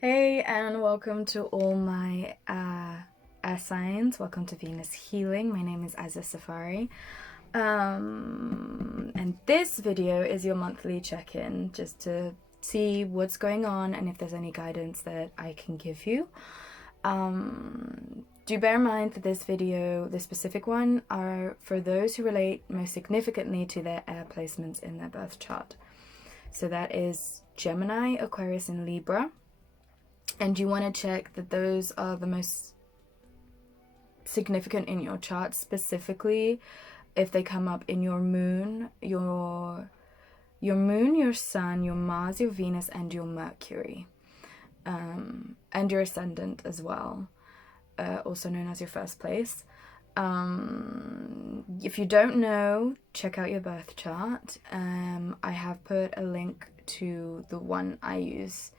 Hey, and welcome to all my air signs. Welcome to Venus Healing. My name is Azza Safari. And this video is your monthly check-in, just to see what's going on and if there's any guidance that I can give you. Do bear in mind that this video, this specific one, are for those who relate most significantly to their air placements in their birth chart. So that is Gemini, Aquarius, and Libra. And you want to check that those are the most significant in your chart, specifically if they come up in your moon, your sun, your Mars, your Venus, and your Mercury, and your Ascendant as well, also known as your first place. If you don't know, check out your birth chart. I have put a link to the one I use,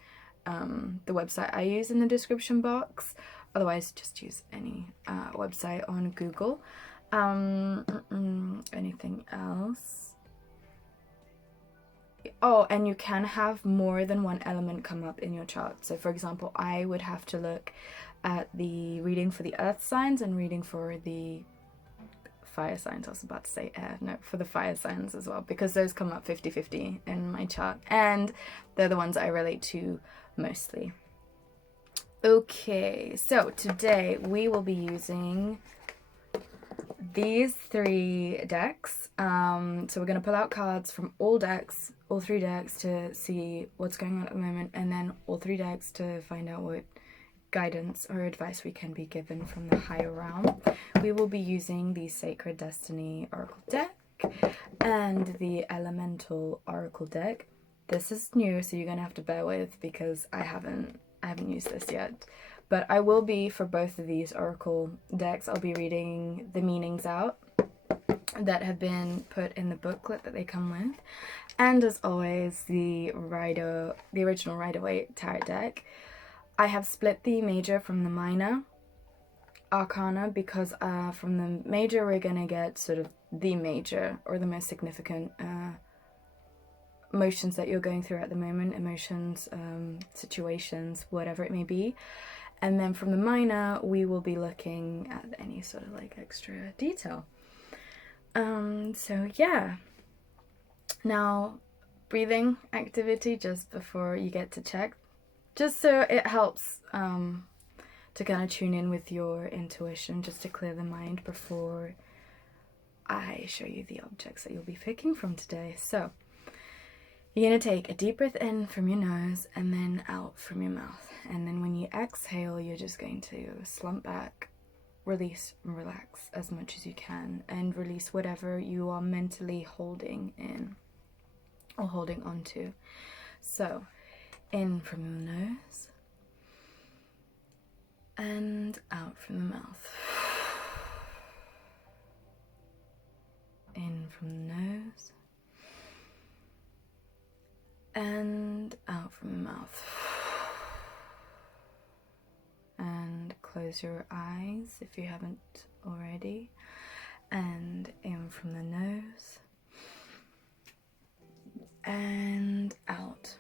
the website I use, in the description box. Otherwise, just use any website on Google. Anything else? Oh, and you can have more than one element come up in your chart. So for example, I would have to look at the reading for the earth signs and reading for the fire signs. I was about to say air, no, for the fire signs as well, because those come up 50-50 in my chart, and they're the ones I relate to mostly. Okay, so today we will be using these three decks. So we're going to pull out cards from all three decks, to see what's going on at the moment, and then all three decks to find out what guidance or advice we can be given from the higher realm. We will be using the Sacred Destiny Oracle deck and the Elemental Oracle deck. This is new, so you're gonna have to bear with, because I haven't used this yet. But I will be, for both of these Oracle decks, I'll be reading the meanings out that have been put in the booklet that they come with. And as always, the original Rider-Waite Tarot deck. I have split the major from the minor arcana, because from the major we're gonna get sort of the major, or the most significant emotions that you're going through at the moment, emotions, situations, whatever it may be. And then from the minor, we will be looking at any sort of like extra detail. So yeah. Now, breathing activity just before you get to check, just so it helps to kind of tune in with your intuition, just to clear the mind before I show you the objects that you'll be picking from today. So you're going to take a deep breath in from your nose and then out from your mouth. And then when you exhale, you're just going to slump back, release and relax as much as you can, and release whatever you are mentally holding in or holding on to. So in from your nose and out from the mouth. In from the nose and out from the mouth. And close your eyes if you haven't already. And in from the nose and out.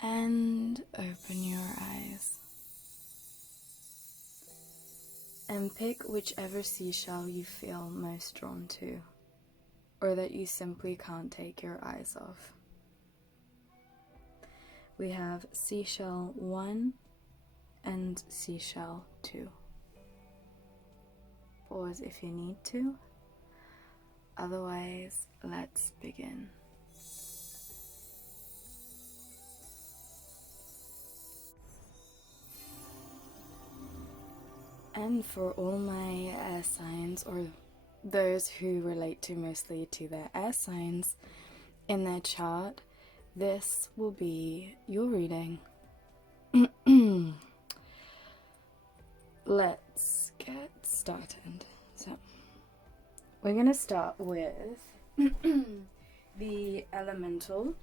And open your eyes. And pick whichever seashell you feel most drawn to, or that you simply can't take your eyes off. We have seashell 1 and seashell 2. Pause if you need to. Otherwise, let's begin. And for all my air signs, or those who relate to mostly to their air signs in their chart, this will be your reading. Let's get started. So we're going to start with the Elemental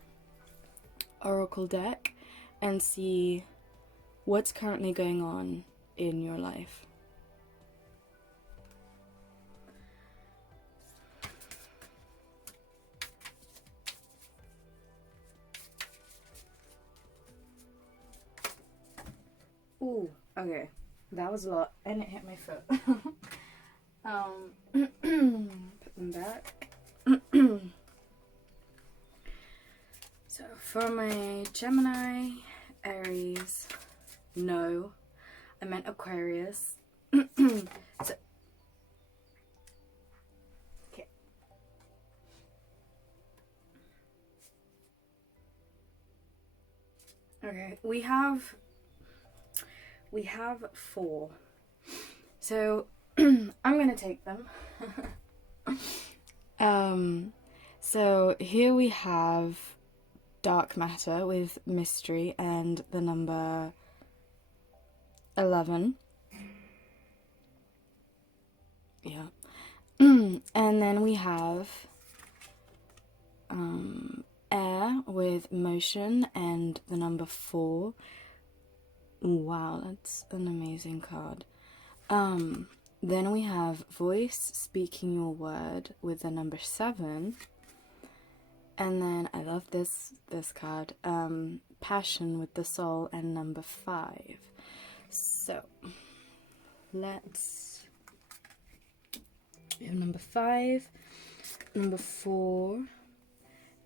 Oracle deck and see what's currently going on in your life. Ooh, okay. That was a lot, and it hit my foot. Put them back. So for my Gemini, Aries, no, I meant Aquarius. So, okay. Okay, we have 4. So I'm gonna take them. So here we have dark matter with mystery and the number 11. Yeah. And then we have air with motion and the number 4. Wow, that's an amazing card. Then we have voice, speaking your word with the number 7. And then I love this card, passion with the soul and number 5. So let's, we have number 5, number 4,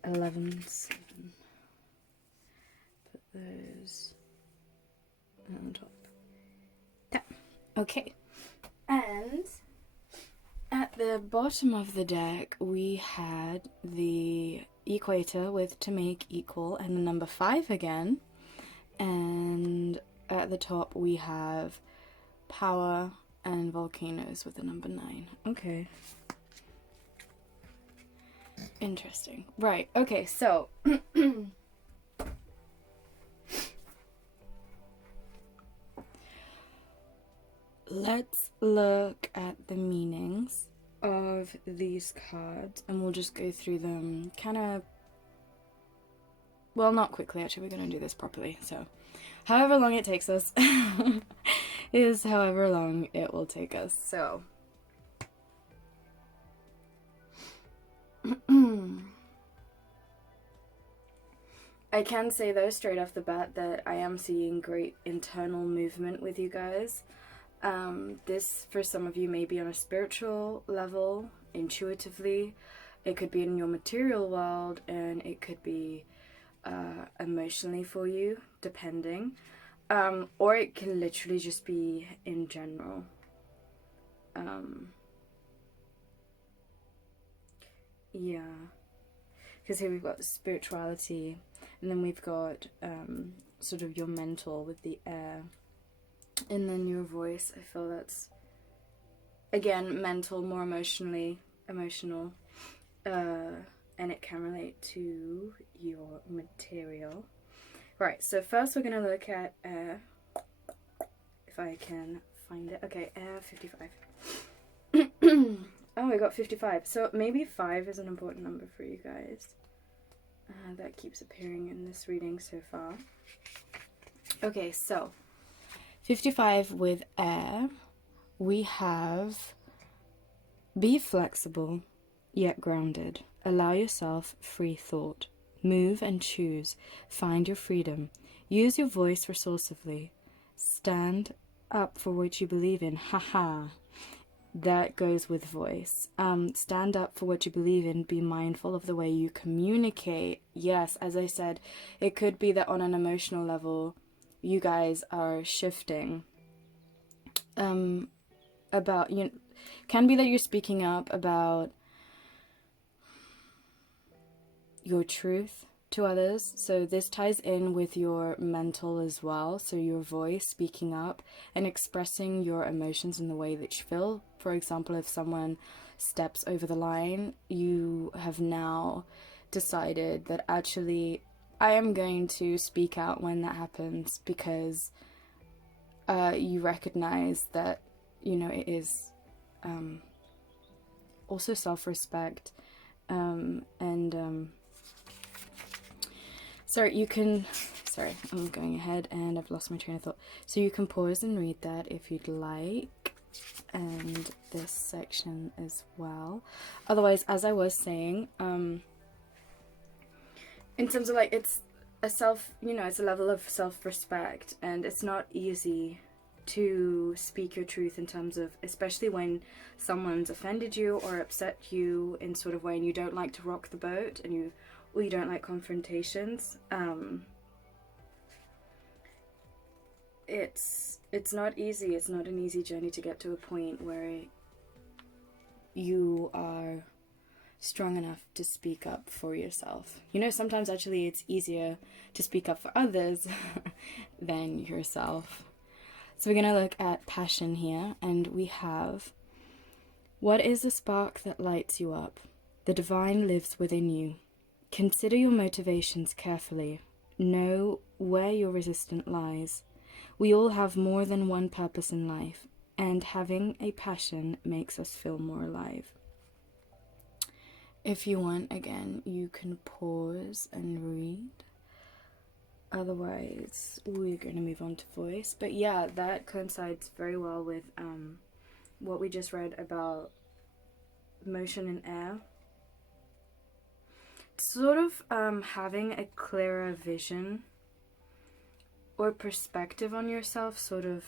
11, 7. Put those on top. Yeah. Okay. And at the bottom of the deck, we had the equator with to make equal and the number 5 again. And at the top, we have power and volcanoes with the number 9. Okay. Interesting. Right. Okay, so let's look at the meanings of these cards, and we'll just go through them kind of, well, not quickly, actually, we're going to do this properly, so however long it takes us is however long it will take us, so I can say though straight off the bat that I am seeing great internal movement with you guys. This for some of you may be on a spiritual level, intuitively. It could be in your material world, and it could be emotionally for you, depending. Or it can literally just be in general. Yeah. Because here we've got spirituality, and then we've got sort of your mental with the air. And then your voice, I feel that's, again, mental, more emotional, and it can relate to your material. Right, so first we're going to look at air, if I can find it. Okay, air 55. Oh, I got 55. So maybe 5 is an important number for you guys. That keeps appearing in this reading so far. Okay, so 55 with air, we have be flexible yet grounded. Allow yourself free thought. Move and choose. Find your freedom. Use your voice resourcefully. Stand up for what you believe in. Haha. That goes with voice. Stand up for what you believe in. Be mindful of the way you communicate. Yes, as I said, it could be that on an emotional level, you guys are shifting. About, you know, can be that you're speaking up about your truth to others. So this ties in with your mental as well. So your voice, speaking up and expressing your emotions in the way that you feel. For example, if someone steps over the line, you have now decided that actually I am going to speak out when that happens, because you recognize that, you know, it is also self-respect, sorry, I'm going ahead and I've lost my train of thought. So you can pause and read that if you'd like, and this section as well. Otherwise, as I was saying, in terms of like, it's it's a level of self-respect, and it's not easy to speak your truth in terms of, especially when someone's offended you or upset you in sort of way, and you don't like to rock the boat, and you don't like confrontations. It's not easy. It's not an easy journey to get to a point where you are strong enough to speak up for yourself. Sometimes actually it's easier to speak up for others than yourself. So we're going to look at passion here, and we have, what is the spark that lights you up? The divine lives within you. Consider your motivations carefully. Know where your resistance lies. We all have more than one purpose in life, and having a passion makes us feel more alive. If you want, again, you can pause and read. Otherwise, we're going to move on to voice. But yeah, that coincides very well with what we just read about motion in air. Sort of having a clearer vision or perspective on yourself, sort of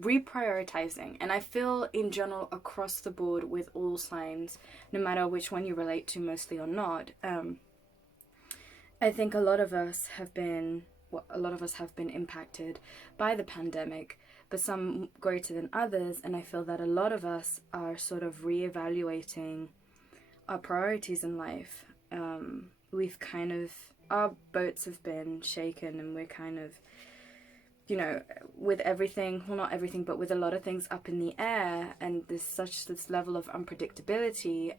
reprioritizing. And I feel in general across the board with all signs, no matter which one you relate to mostly or not, I think a lot of us have been impacted by the pandemic, but some greater than others. And I feel that a lot of us are sort of reevaluating our priorities in life. Our boats have been shaken, and we're kind of, with everything, well, not everything, but with a lot of things up in the air, and this level of unpredictability,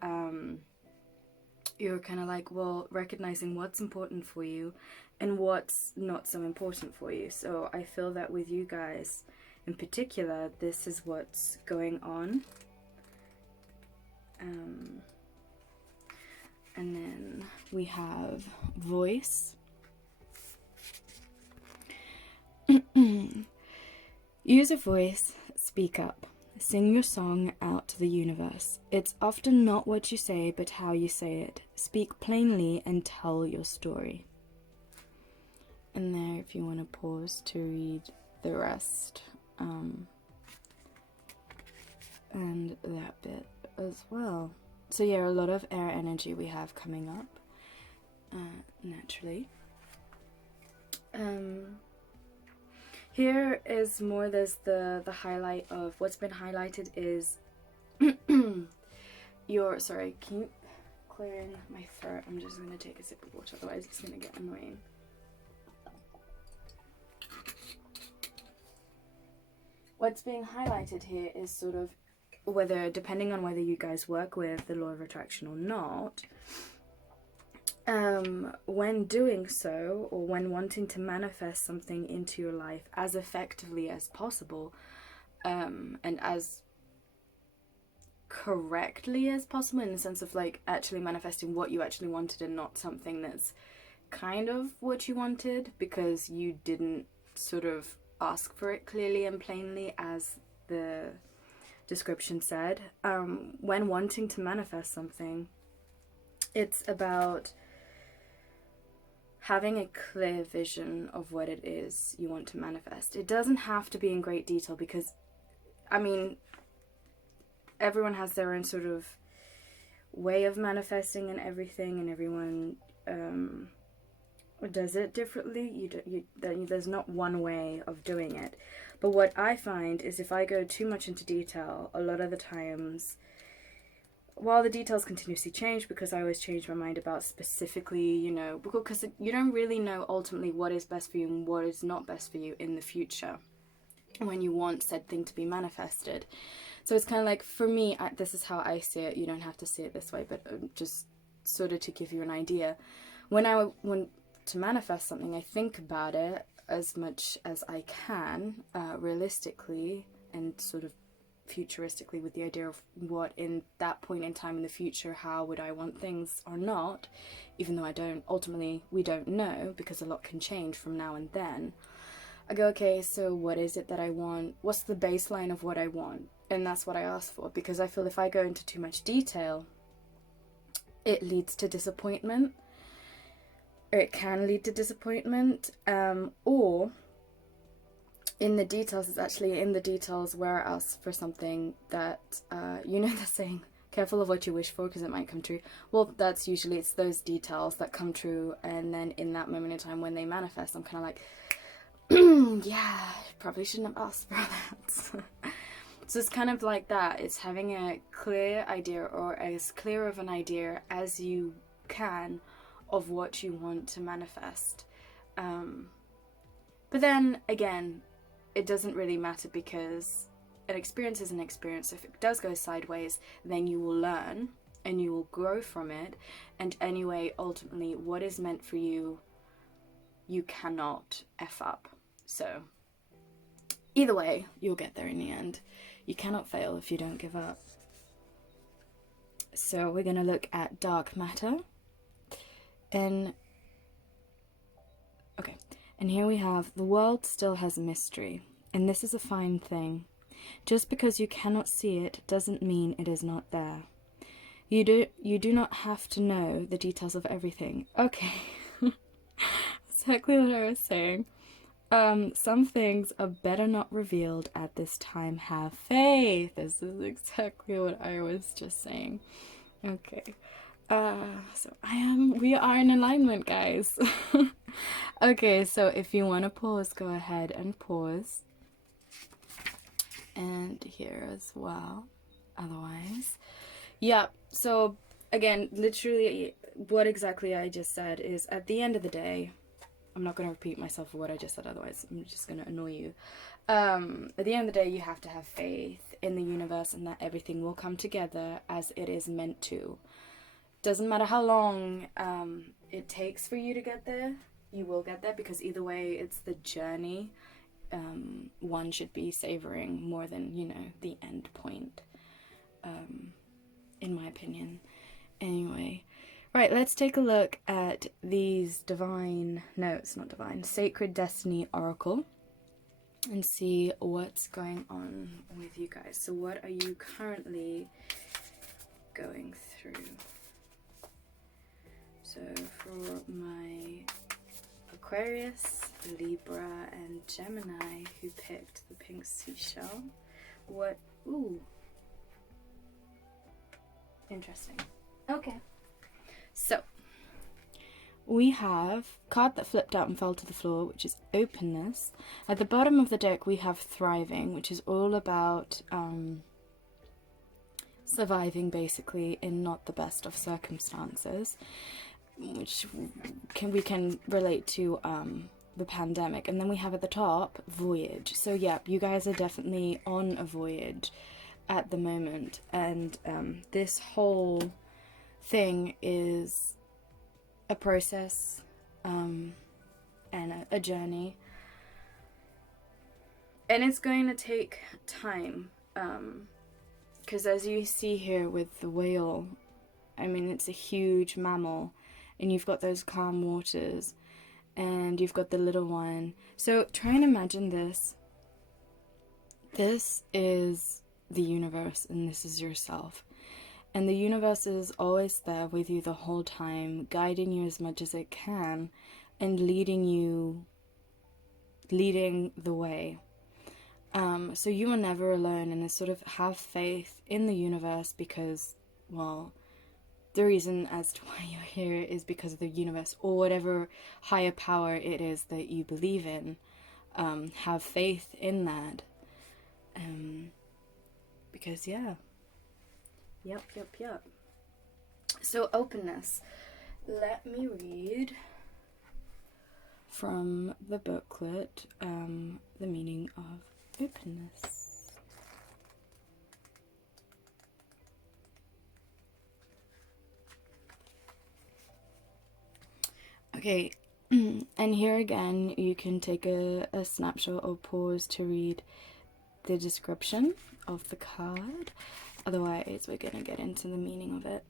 you're kind of like, well, recognizing what's important for you and what's not so important for you. So I feel that with you guys in particular, this is what's going on. And then we have voice. Use a voice, speak up. Sing your song out to the universe. It's often not what you say, but how you say it. Speak plainly and tell your story. And there, if you want to pause to read the rest, and that bit as well. So yeah, a lot of air energy we have coming up, naturally. Here is more, there's the highlight of what's been highlighted is sorry, can you clear in my throat? I'm just going to take a sip of water, otherwise it's going to get annoying. What's being highlighted here is sort of depending on whether you guys work with the law of attraction or not, when doing so, or when wanting to manifest something into your life as effectively as possible, and as correctly as possible, in the sense of like actually manifesting what you actually wanted and not something that's kind of what you wanted because you didn't sort of ask for it clearly and plainly as the description said. When wanting to manifest something, it's about having a clear vision of what it is you want to manifest. It doesn't have to be in great detail because, I mean, everyone has their own sort of way of manifesting and everything, and everyone does it differently. There's not one way of doing it. But what I find is if I go too much into detail, a lot of the times, while the details continuously change, because I always change my mind about specifically, because you don't really know ultimately what is best for you and what is not best for you in the future when you want said thing to be manifested. So it's kind of like, for me, this is how I see it. You don't have to see it this way, but just sort of to give you an idea. When I want to manifest something, I think about it as much as I can, realistically and sort of futuristically, with the idea of what in that point in time in the future, how would I want things or not, even though we don't know, because a lot can change from now and then. I go, okay, so what is it that I want? What's the baseline of what I want? And that's what I ask for, because I feel if I go into too much detail, it leads to disappointment. or it can lead to disappointment, or in the details, it's actually in the details where I ask for something that, you know the saying, careful of what you wish for because it might come true. Well, that's usually, it's those details that come true, and then in that moment in time when they manifest, I'm kind of like, yeah, probably shouldn't have asked for that. So it's kind of like that. It's having a clear idea, or as clear of an idea as you can, of what you want to manifest. But then again, it doesn't really matter, because an experience is an experience. If it does go sideways, then you will learn and you will grow from it. And anyway, ultimately, what is meant for you, you cannot F up. So either way, you'll get there in the end. You cannot fail if you don't give up. So we're going to look at dark matter. And here we have, the world still has mystery, and this is a fine thing. Just because you cannot see it doesn't mean it is not there. You do not have to know the details of everything. Okay. Exactly what I was saying. Some things are better not revealed at this time. Have faith. This is exactly what I was just saying. Okay. So we are in alignment, guys. Okay, so if you want to pause, go ahead and pause. And here as well. Otherwise. Yeah, so again, literally what exactly I just said is, at the end of the day, I'm not going to repeat myself for what I just said, otherwise I'm just going to annoy you. At the end of the day, you have to have faith in the universe and that everything will come together as it is meant to. Doesn't matter how long it takes for you to get there, you will get there, because either way, it's the journey. One should be savoring more than, you know, the end point, in my opinion. Anyway, right, let's take a look at these Sacred Destiny Oracle, and see what's going on with you guys. So what are you currently going through? So for my Aquarius, Libra, and Gemini who picked the pink seashell, interesting. Okay. So, we have a card that flipped out and fell to the floor, which is openness. At the bottom of the deck, we have thriving, which is all about surviving, basically, in not the best of circumstances, which we can relate to the pandemic. And then we have at the top, voyage. So yeah, you guys are definitely on a voyage at the moment, and this whole thing is a process and a journey, and it's going to take time, because as you see here with the whale, I mean, it's a huge mammal, and you've got those calm waters, and you've got the little one. So try and imagine this. This is the universe, and this is yourself. And the universe is always there with you the whole time, guiding you as much as it can, and leading the way. So you are never alone, and sort of have faith in the universe, because, well, the reason as to why you're here is because of the universe, or whatever higher power it is that you believe in. Have faith in that. Because, yeah. Yep. So, openness. Let me read from the booklet the meaning of openness. Okay, and here again, you can take a snapshot or pause to read the description of the card. Otherwise, we're going to get into the meaning of it.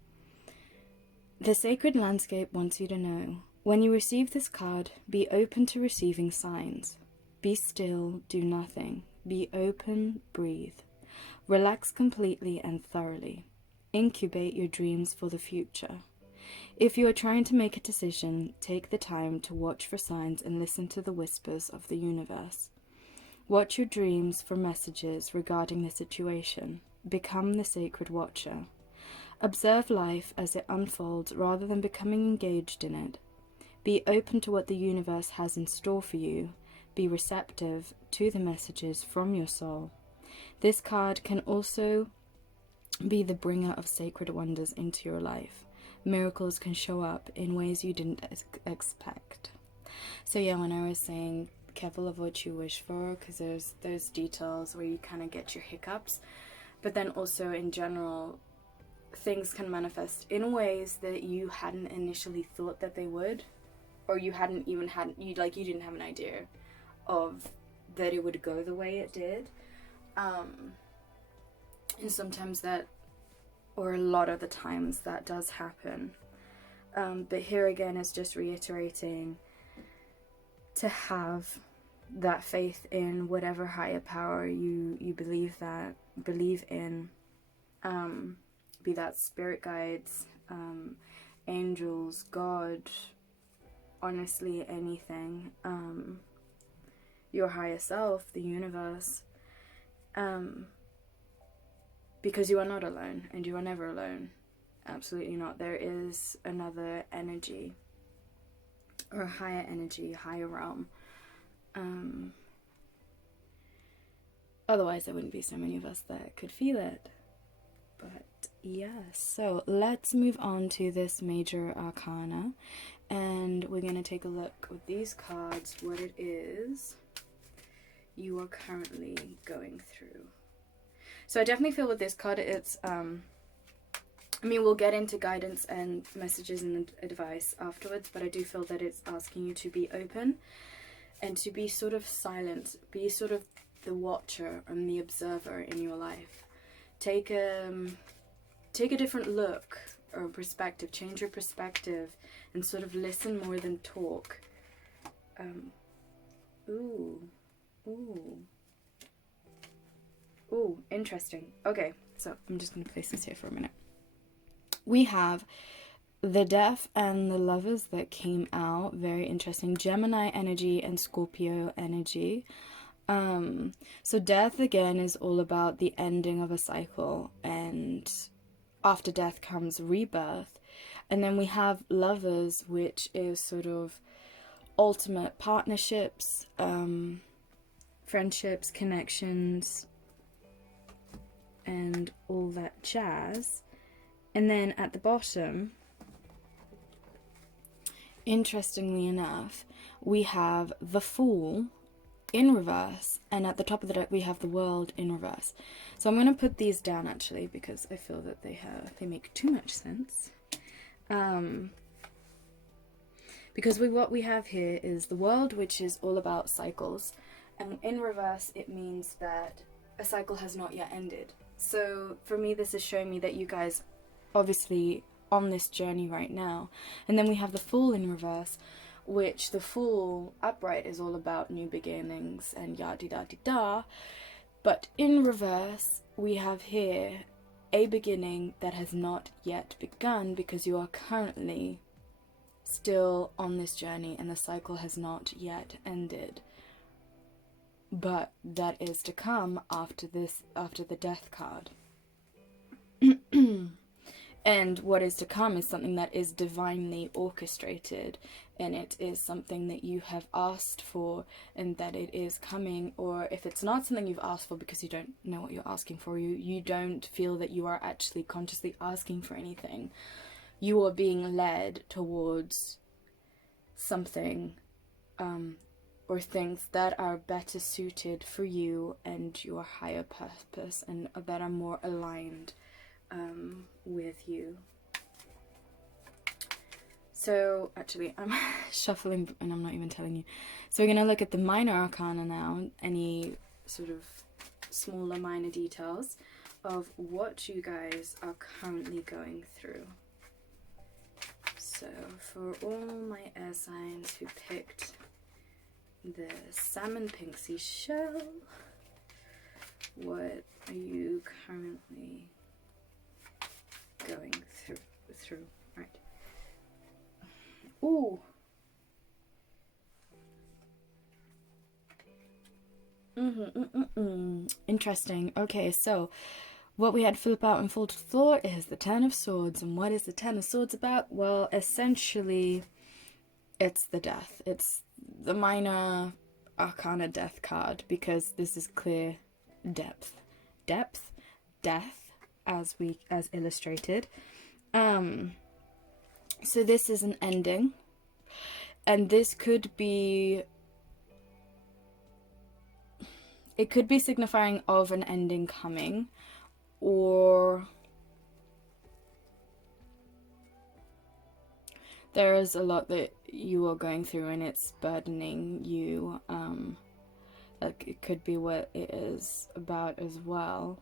The sacred landscape wants you to know, when you receive this card, be open to receiving signs. Be still, do nothing. Be open, breathe. Relax completely and thoroughly. Incubate your dreams for the future. If you are trying to make a decision, take the time to watch for signs and listen to the whispers of the universe. Watch your dreams for messages regarding the situation. Become the sacred watcher. Observe life as it unfolds rather than becoming engaged in it. Be open to what the universe has in store for you. Be receptive to the messages from your soul. This card can also be the bringer of sacred wonders into your life. Miracles can show up in ways you didn't expect. So yeah, when I was saying careful of what you wish for, because there's those details where you kind of get your hiccups, but then also in general, things can manifest in ways that you hadn't initially thought that they would, or you hadn't even you didn't have an idea of that it would go the way it did. And sometimes that, or a lot of the times, that does happen. But here again is just reiterating to have that faith in whatever higher power you believe in. Be that spirit guides, angels, God, honestly anything. Your higher self, the universe. Because you are not alone, and you are never alone. Absolutely not. There is another energy, or a higher energy, higher realm. Otherwise there wouldn't be so many of us that could feel it. But yes, so let's move on to this major arcana, and we're going to take a look with these cards what it is you are currently going through. So I definitely feel with this card, it's, I mean, we'll get into guidance and messages and advice afterwards, but I do feel that it's asking you to be open and to be sort of silent, be sort of the watcher and the observer in your life. Take a different look or perspective, change your perspective, and sort of listen more than talk. Ooh, interesting. Okay, so I'm just going to place this here for a minute. We have the Death and the Lovers that came out. Very interesting. Gemini energy and Scorpio energy. So Death, again, is all about the ending of a cycle, and after death comes rebirth. And then we have Lovers, which is sort of ultimate partnerships, friendships, connections, and all that jazz. And then at the bottom, interestingly enough, we have the Fool in reverse, and at the top of the deck we have the World in reverse. So I'm going to put these down actually, because I feel that they make too much sense. Because what we have here is the World, which is all about cycles, and in reverse it means that a cycle has not yet ended. So for me, this is showing me that you guys obviously on this journey right now. And then we have the Fool in reverse, which the Fool upright is all about new beginnings and yada-da-da-da. But in reverse, we have here a beginning that has not yet begun, because you are currently still on this journey and the cycle has not yet ended. But that is to come after the Death card. And what is to come is something that is divinely orchestrated, and it is something that you have asked for, and that it is coming. Or if it's not something you've asked for because you don't know what you're asking for, you don't feel that you are actually consciously asking for anything, you are being led towards something, or things that are better suited for you and your higher purpose, and that are more aligned with you. So actually I'm shuffling and I'm not even telling you. So we're going to look at the minor arcana now, any sort of smaller minor details of what you guys are currently going through. So for all my air signs who picked the salmon pink seashell, what are you currently going through? Right. Ooh. Interesting. Okay, so what we had flip out and fall to the floor is the Ten of Swords. And what is the Ten of Swords about? Well, essentially, it's the death. It's the minor arcana death card, because this is clear depth. Depth, death, as illustrated. So this is an ending. And this could be... it could be signifying of an ending coming, or there is a lot that you are going through and it's burdening you. Like, it could be what it is about as well.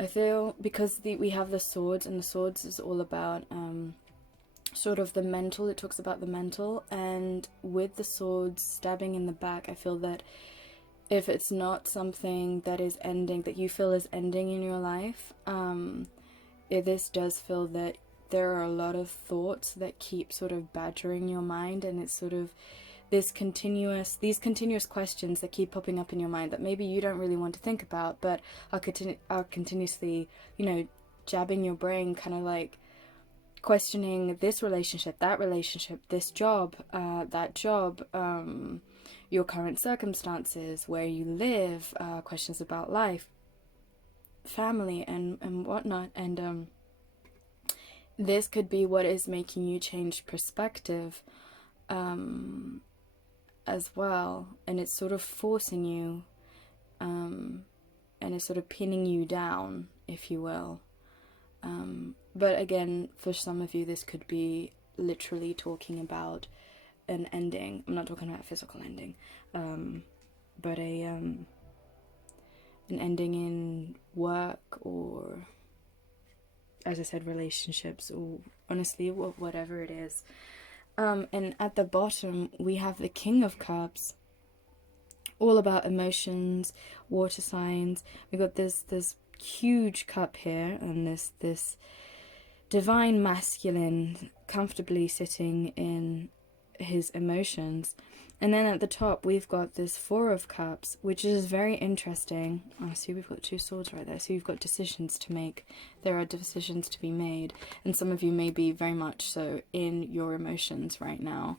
I feel because we have the swords, and the swords is all about sort of the mental. It talks about the mental, and with the swords stabbing in the back, I feel that if it's not something that is ending, that you feel is ending in your life, this does feel that there are a lot of thoughts that keep sort of badgering your mind, and it's sort of these continuous questions that keep popping up in your mind that maybe you don't really want to think about, but are continuously, you know, jabbing your brain, kind of like questioning this relationship, that relationship, this job, that job, your current circumstances, where you live, questions about life, family, and whatnot. And this could be what is making you change perspective as well, and it's sort of forcing you, and it's sort of pinning you down, if you will. But again, for some of you, this could be literally talking about an ending. I'm not talking about a physical ending, but an ending in work, or, as I said, relationships, or honestly, whatever it is. And at the bottom, we have the King of Cups, all about emotions, water signs. We got this huge cup here, and this divine masculine comfortably sitting in his emotions. And then at the top we've got this Four of Cups, which is very interesting. See, we've got two swords right there, so you've got decisions to make. There are decisions to be made, and some of you may be very much so in your emotions right now,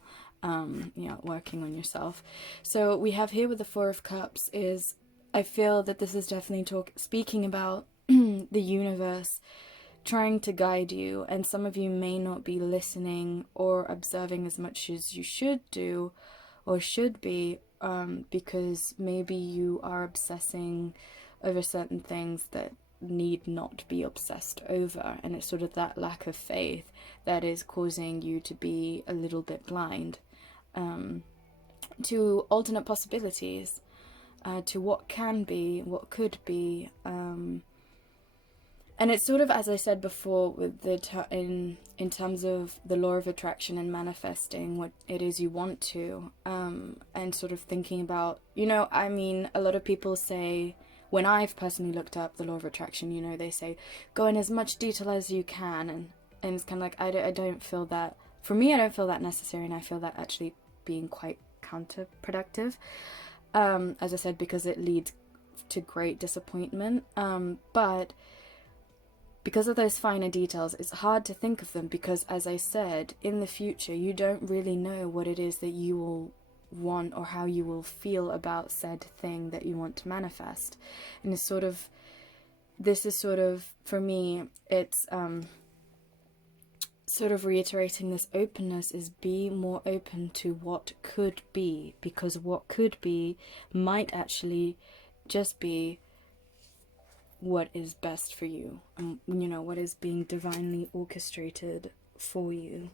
working on yourself. So we have here with the Four of Cups is, I feel that this is definitely speaking about the universe trying to guide you, and some of you may not be listening or observing as much as you should do or should be, because maybe you are obsessing over certain things that need not be obsessed over, and it's sort of that lack of faith that is causing you to be a little bit blind to alternate possibilities, to what can be, what could be. And it's sort of, as I said before, with in terms of the law of attraction and manifesting what it is you want to, and sort of thinking about, a lot of people say, when I've personally looked up the law of attraction, they say, go in as much detail as you can, and it's kind of like, I don't feel that, for me, I don't feel that necessary, and I feel that actually being quite counterproductive, as I said, because it leads to great disappointment, but because of those finer details, it's hard to think of them, because, as I said, in the future, you don't really know what it is that you will want or how you will feel about said thing that you want to manifest. And it's sort of, for me, it's sort of reiterating this openness, is be more open to what could be, because what could be might actually just be what is best for you, and what is being divinely orchestrated for you.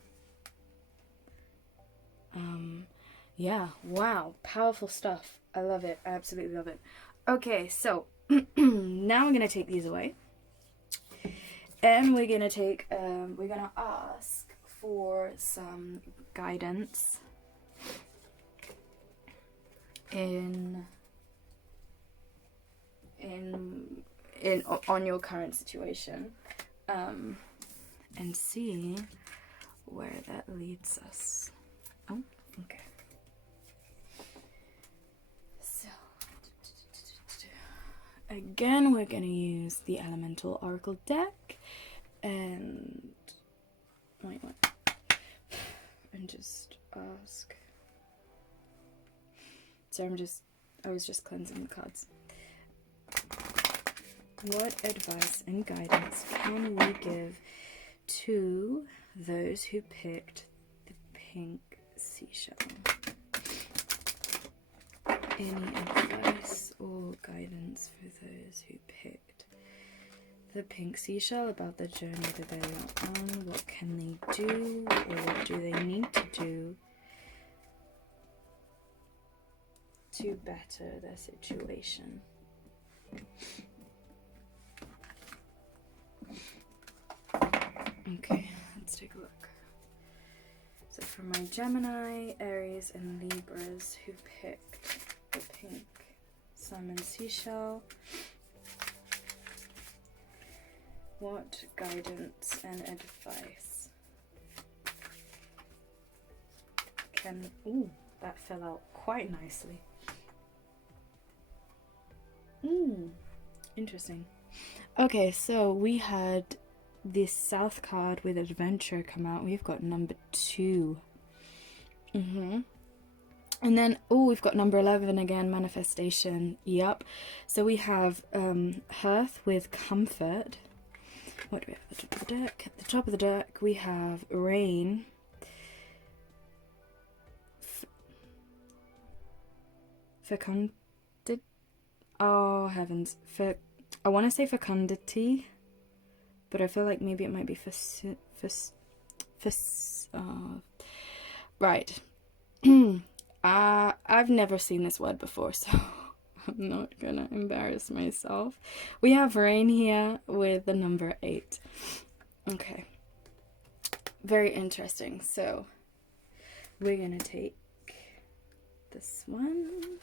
Yeah, wow, powerful stuff. I love it. I absolutely love it. Okay, so now we're gonna take these away, and we're gonna ask for some guidance on your current situation, and see where that leads us. Oh, okay. So, again, we're going to use the Elemental Oracle deck and and just ask. So I was just cleansing the cards. What advice and guidance can we give to those who picked the pink seashell? Any advice or guidance for those who picked the pink seashell about the journey that they are on? What can they do, or what do they need to do to better their situation? Okay, let's take a look. So for my Gemini, Aries, and Libras who picked the pink salmon seashell, what guidance and advice can... Ooh, that fell out quite nicely. Interesting. Okay, so we had this South card with adventure come out. We've got number 2. And then, we've got number 11 again, manifestation. Yep. So we have Hearth with comfort. What do we have at the top of the deck? At the top of the deck, we have rain. Fecundity. Oh, heavens. I want to say fecundity, but I feel like maybe it might be right. I've never seen this word before, so I'm not gonna embarrass myself. We have rain here with the number 8. Okay. Very interesting. So we're gonna take this one.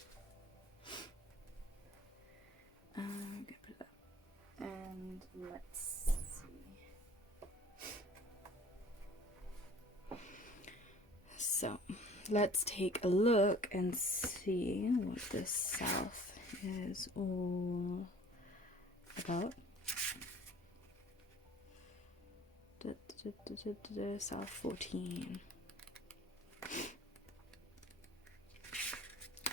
And let's see. So let's take a look and see what this South is all about. South 14.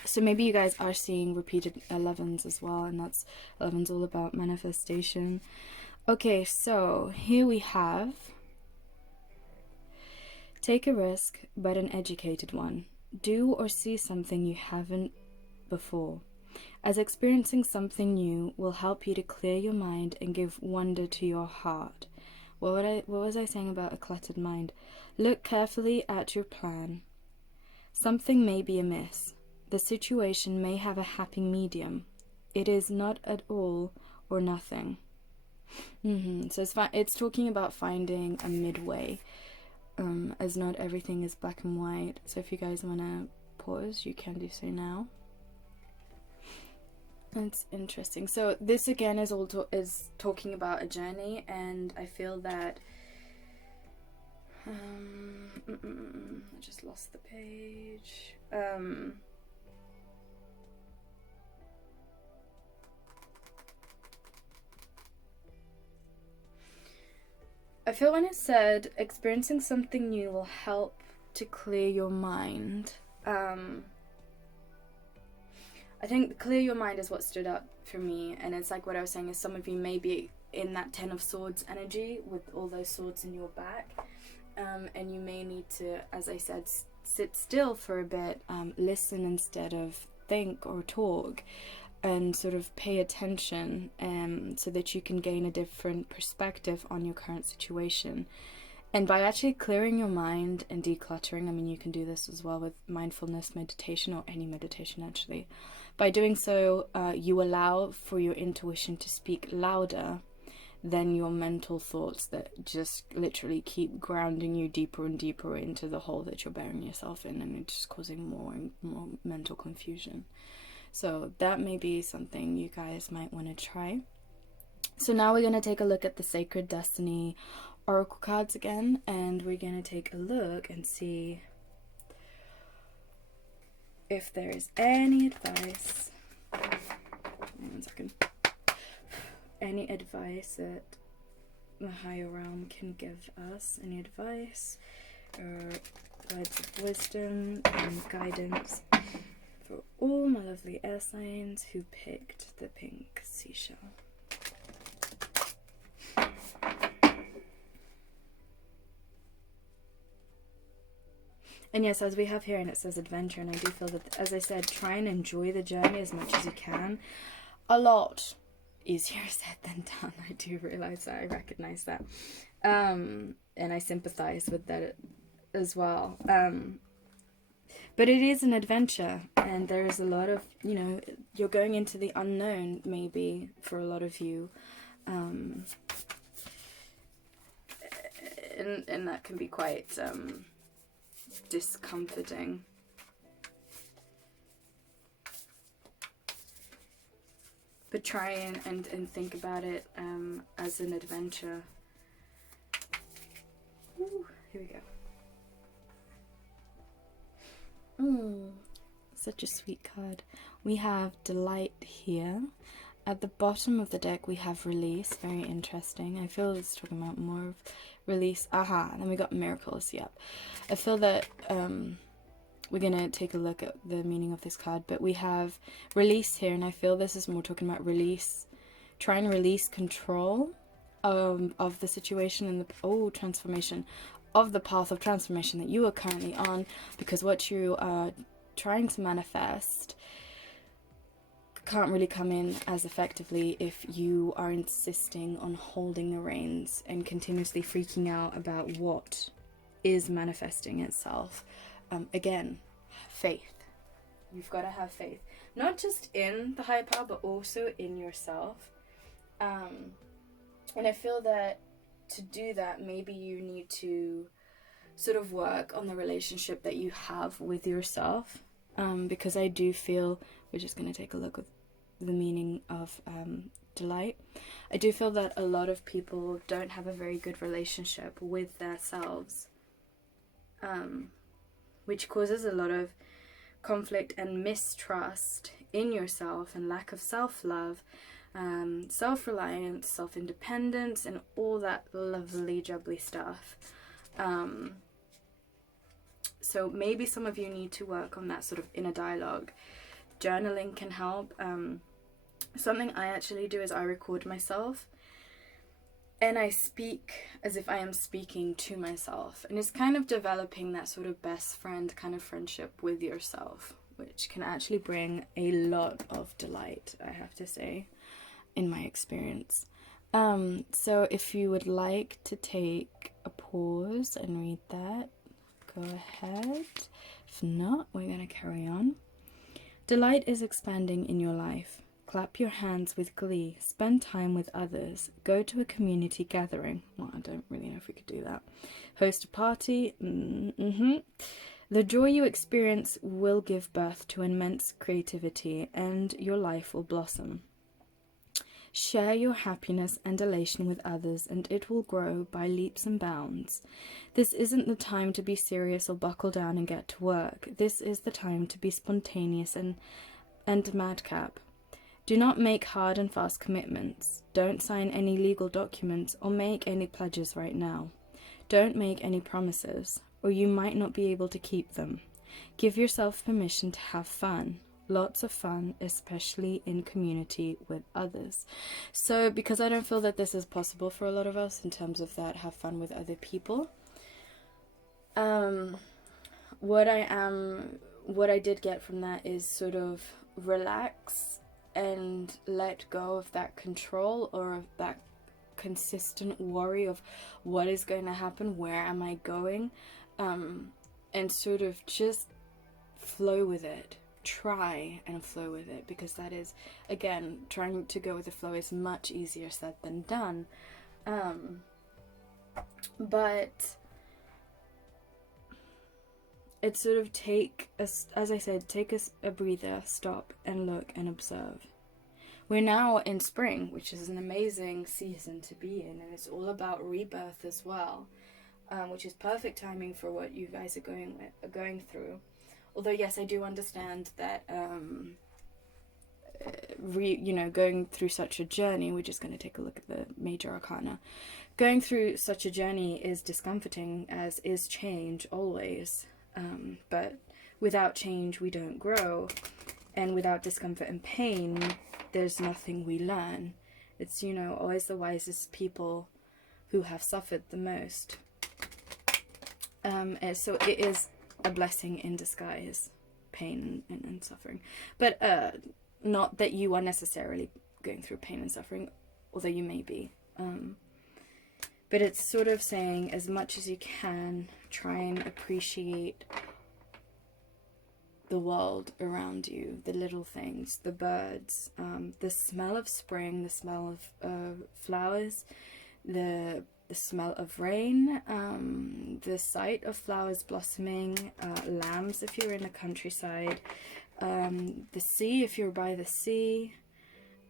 So maybe you guys are seeing repeated 11s as well, and that's 11's all about manifestation. Okay, so here we have take a risk, but an educated one. Do or see something you haven't before, as experiencing something new will help you to clear your mind and give wonder to your heart. What was I saying about a cluttered mind? Look carefully at your plan. Something may be amiss. The situation may have a happy medium. It is not at all or nothing. So it's talking about finding a midway, as not everything is black and white. So if you guys want to pause, you can do so now. It's interesting. So this again is is talking about a journey, and I feel that I just lost the page. I feel when it said experiencing something new will help to clear your mind. I think clear your mind is what stood out for me, and it's like what I was saying is some of you may be in that 10 of Swords energy with all those swords in your back, and you may need to, as I said, sit still for a bit, listen instead of think or talk, and sort of pay attention, so that you can gain a different perspective on your current situation. And by actually clearing your mind and decluttering, I mean, you can do this as well with mindfulness meditation or any meditation actually. By doing so, you allow for your intuition to speak louder than your mental thoughts that just literally keep grounding you deeper and deeper into the hole that you're burying yourself in, and it's just causing more and more mental confusion. So that may be something you guys might want to try. So now we're going to take a look at the Sacred Destiny oracle cards again, and we're going to take a look and see if there is any advice. One second. Any advice that the higher realm can give us, any advice or words of wisdom and guidance for all my lovely air signs who picked the pink seashell. And yes, as we have here, and it says adventure, and I do feel that, as I said, try and enjoy the journey as much as you can. A lot easier said than done. I do realize that. I recognize that. And I sympathize with that as well. But it is an adventure, and there is a lot of, you know, you're going into the unknown, maybe, for a lot of you. And that can be quite discomforting. But try and think about it as an adventure. Ooh, here we go. Such a sweet card. We have Delight here. At the bottom of the deck we have Release. Very interesting. I feel it's talking about more of release. Aha, and then we got Miracles. Yep. I feel that we're going to take a look at the meaning of this card, but we have Release here, and I feel this is more talking about release. Try and release control of the situation and the transformation of the path of transformation that you are currently on, because what you are trying to manifest can't really come in as effectively if you are insisting on holding the reins and continuously freaking out about what is manifesting itself. Again, faith. You've got to have faith, not just in the higher power, but also in yourself. And I feel that to do that, maybe you need to sort of work on the relationship that you have with yourself. Because I do feel, we're just going to take a look at the meaning of Delight. I do feel that a lot of people don't have a very good relationship with themselves, which causes a lot of conflict and mistrust in yourself and lack of self-love, self-reliance, self-independence, and all that lovely jubbly stuff. So maybe some of you need to work on that sort of inner dialogue. Journaling can help. Something I actually do is I record myself and I speak as if I am speaking to myself, and it's kind of developing that sort of best friend kind of friendship with yourself, which can actually bring a lot of delight, I have to say, in my experience. So if you would like to take a pause and read that, go ahead. If not, we're going to carry on. Delight is expanding in your life. Clap your hands with glee. Spend time with others. Go to a community gathering. Well, I don't really know if we could do that. Host a party. The joy you experience will give birth to immense creativity, and your life will blossom. Share your happiness and elation with others, and it will grow by leaps and bounds. This isn't the time to be serious or buckle down and get to work. This is the time to be spontaneous and madcap. Do not make hard and fast commitments. Don't sign any legal documents or make any pledges right now. Don't make any promises, or you might not be able to keep them. Give yourself permission to have fun. Lots of fun, especially in community with others. So because I don't feel that this is possible for a lot of us in terms of that, have fun with other people. What I did get from that is sort of relax and let go of that control or of that consistent worry of what is going to happen, where am I going, and sort of just flow with it. Try and flow with it, because that is, again, trying to go with the flow is much easier said than done. But it's sort of take a breather, stop and look and observe. we're now in spring, which is an amazing season to be in, and it's all about rebirth as well, which is perfect timing for what you guys are going through. Although yes, I do understand that going through such a journey, we're just going to take a look at the major arcana. Going through such a journey is discomforting, as is change always. But without change, we don't grow. And without discomfort and pain, there's nothing we learn. It's, always the wisest people who have suffered the most. And so it is a blessing in disguise, pain and suffering. But not that you are necessarily going through pain and suffering, although you may be. But it's sort of saying, as much as you can, try and appreciate the world around you, the little things, the birds, the smell of spring, the smell of flowers, the smell of rain, the sight of flowers blossoming, lambs if you're in the countryside, the sea if you're by the sea,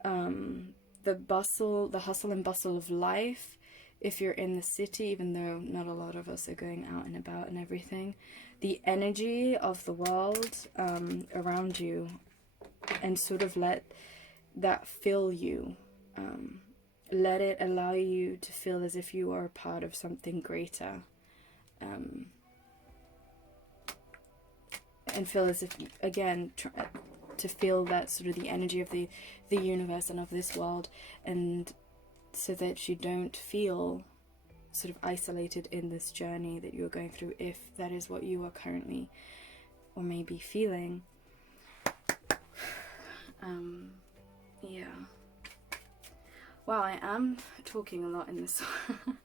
the hustle and bustle of life if you're in the city, even though not a lot of us are going out and about and everything. The energy of the world around you, and sort of let that fill you. Let it allow you to feel as if you are a part of something greater. And feel as if, again, to feel that sort of the energy of the universe and of this world, and so that you don't feel sort of isolated in this journey that you're going through, if that is what you are currently or maybe feeling. Yeah. Wow, I am talking a lot in this one.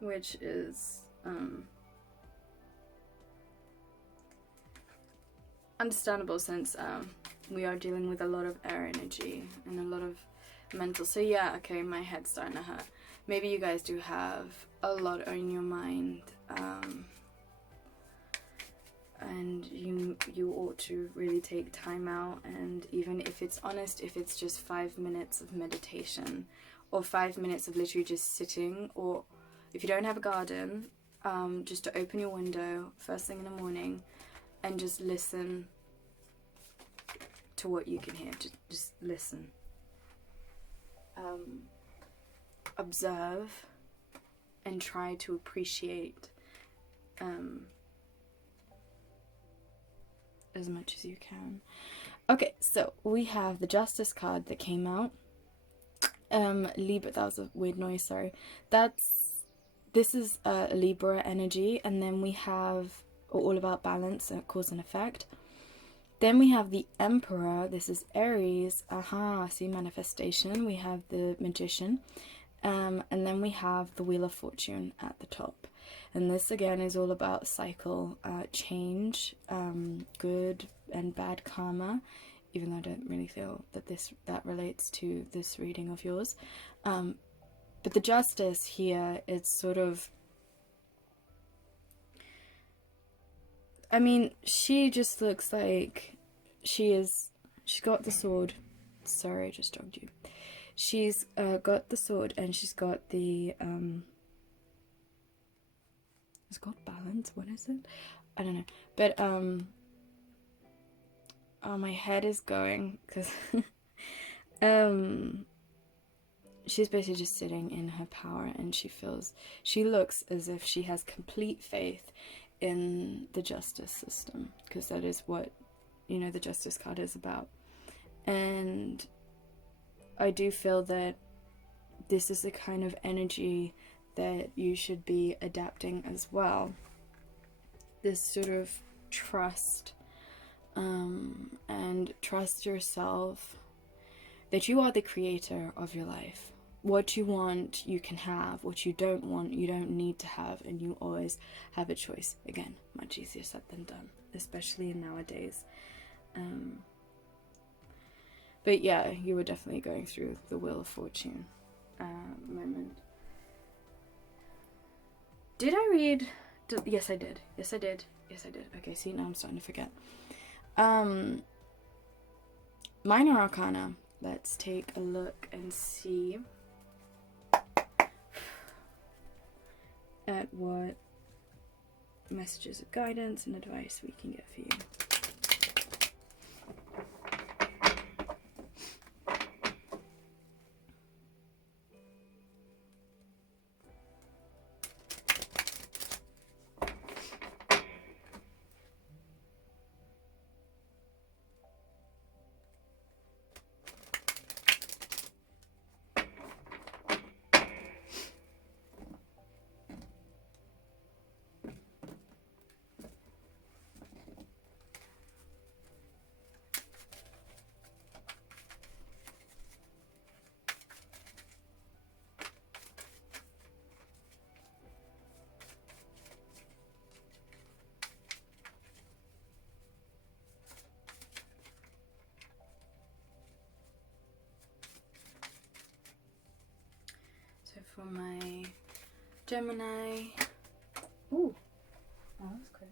Which is understandable, since we are dealing with a lot of air energy and a lot of mental. So yeah, okay, my head's starting to hurt. Maybe you guys do have a lot on your mind, and you ought to really take time out, and even if it's honest, if it's just 5 minutes of meditation, or 5 minutes of literally just sitting, or if you don't have a garden, just to open your window first thing in the morning and just listen to what you can hear. Just listen. Observe and try to appreciate as much as you can. Okay, so we have the Justice card that came out. Libra, that was a weird noise, sorry. This is Libra energy, and then we have all about balance, cause and effect. Then we have the Emperor. This is Aries. See, manifestation. We have the Magician, and then we have the Wheel of Fortune at the top. And this again is all about cycle, change, good and bad karma. Even though I don't really feel that that relates to this reading of yours. But the Justice here, it's sort of, I mean, she just looks like she's got the sword. Sorry, I just dogged you. She's got the sword, and she's got the, it's called balance, what is it? I don't know. But, oh, my head is going, because, she's basically just sitting in her power, and she looks as if she has complete faith in the justice system, because that is what, the Justice card is about. And I do feel that this is the kind of energy that you should be adapting as well. This sort of trust, and trust yourself that you are the creator of your life. What you want, you can have. What you don't want, you don't need to have. And you always have a choice. Again, much easier said than done, especially nowadays. But yeah, you were definitely going through the Wheel of Fortune moment. Did I read? Yes, I did. Yes, I did. Yes, I did. Okay, see, now I'm starting to forget. Minor Arcana. Let's take a look and see at what messages of guidance and advice we can get for you. So for my Gemini, ooh, oh, that's quick.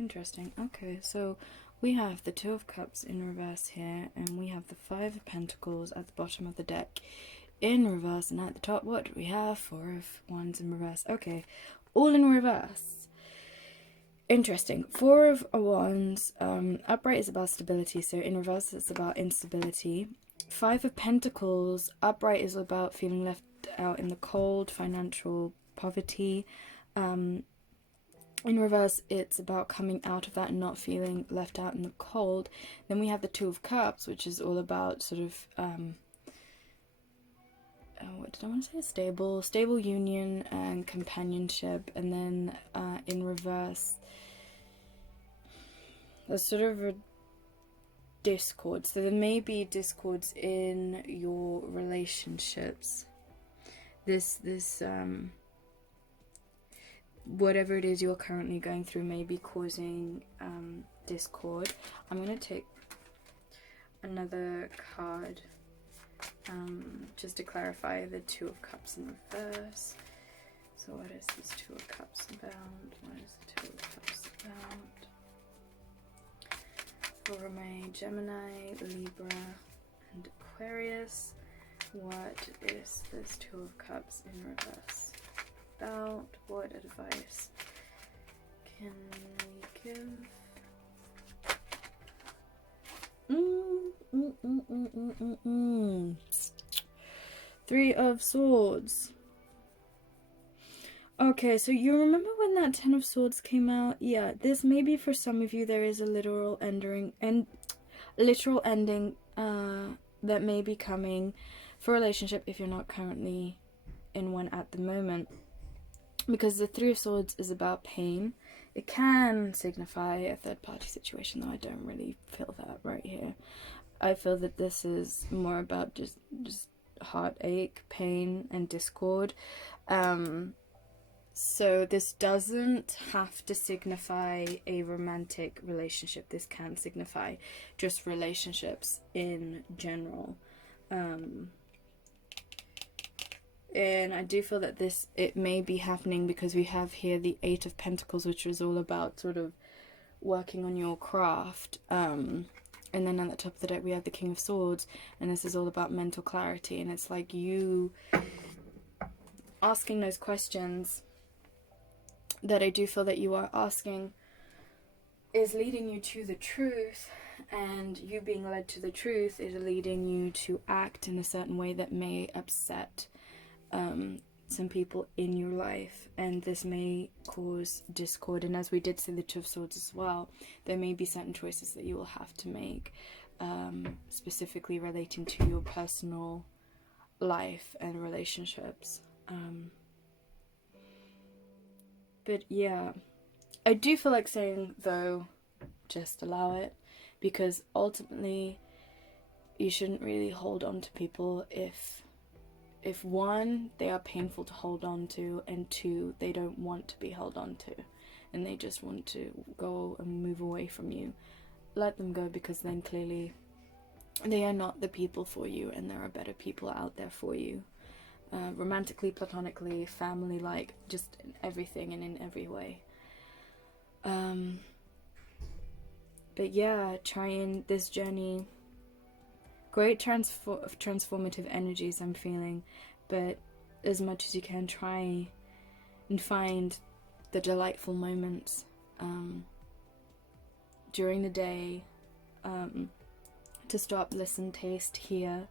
Interesting. Okay, so we have the Two of Cups in reverse here, and we have the Five of Pentacles at the bottom of the deck in reverse, and at the top, what do we have? Four of Wands in reverse. Okay, all in reverse. Interesting. Four of Wands, upright is about stability, so in reverse it's about instability. Five of Pentacles, upright is about feeling left out in the cold, financial poverty. In reverse, it's about coming out of that and not feeling left out in the cold. Then we have the Two of Cups, which is all about sort of, what did I want to say? Stable union and companionship. And then in reverse, there's sort of a discord. So there may be discords in your relationships. This whatever it is you're currently going through may be causing discord. I'm going to take another card just to clarify the Two of Cups in reverse. So what is this Two of Cups about? What is the Two of Cups about? For my Gemini, Libra, and Aquarius, what is this Two of Cups in reverse about? What advice can we give? Three of Swords. Okay, so you remember when that Ten of Swords came out? Yeah, this maybe for some of you there is a literal ending that may be coming for a relationship if you're not currently in one at the moment. Because the Three of Swords is about pain. It can signify a third-party situation, though I don't really feel that right here. I feel that this is more about just heartache, pain, and discord. So this doesn't have to signify a romantic relationship. This can signify just relationships in general. And I do feel that it may be happening because we have here the Eight of Pentacles, which is all about sort of working on your craft. And then at the top of the deck we have the King of Swords, and this is all about mental clarity. And it's like you asking those questions that I do feel that you are asking is leading you to the truth, and you being led to the truth is leading you to act in a certain way that may upset some people in your life, and this may cause discord. And as we did see the Two of Swords as well, there may be certain choices that you will have to make, specifically relating to your personal life and relationships. But yeah, I do feel like saying, though, just allow it, because ultimately you shouldn't really hold on to people if one, they are painful to hold on to, and two, they don't want to be held on to, and they just want to go and move away from you. Let them go, because then clearly they are not the people for you, and there are better people out there for you. romantically, platonically, family-like, just in everything and in every way. But yeah, trying this journey, great transformative energies I'm feeling, but as much as you can, try and find the delightful moments during the day, to stop, listen, taste, hear,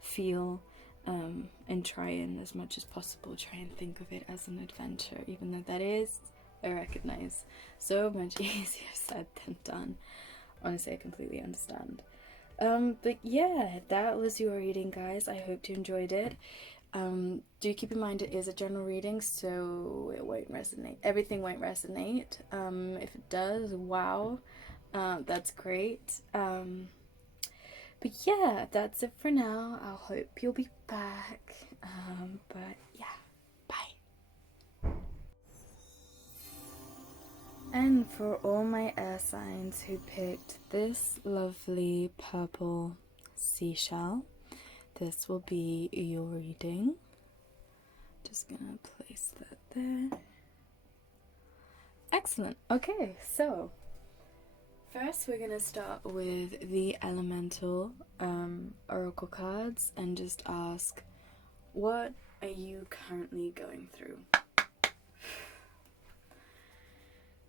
feel, and try and, as much as possible, try and think of it as an adventure, even though that is, I recognize, so much easier said than done. Honestly, I completely understand. But yeah, that was your reading, guys. I hope you enjoyed it. Do keep in mind it is a general reading, so it won't resonate. Everything won't resonate. If it does, wow, that's great. But yeah, that's it for now. I hope you'll be back. But yeah, bye. And for all my air signs who picked this lovely purple seashell, this will be your reading. Just gonna place that there. Excellent. Okay, so first we're gonna start with the elemental oracle cards and just ask, what are you currently going through?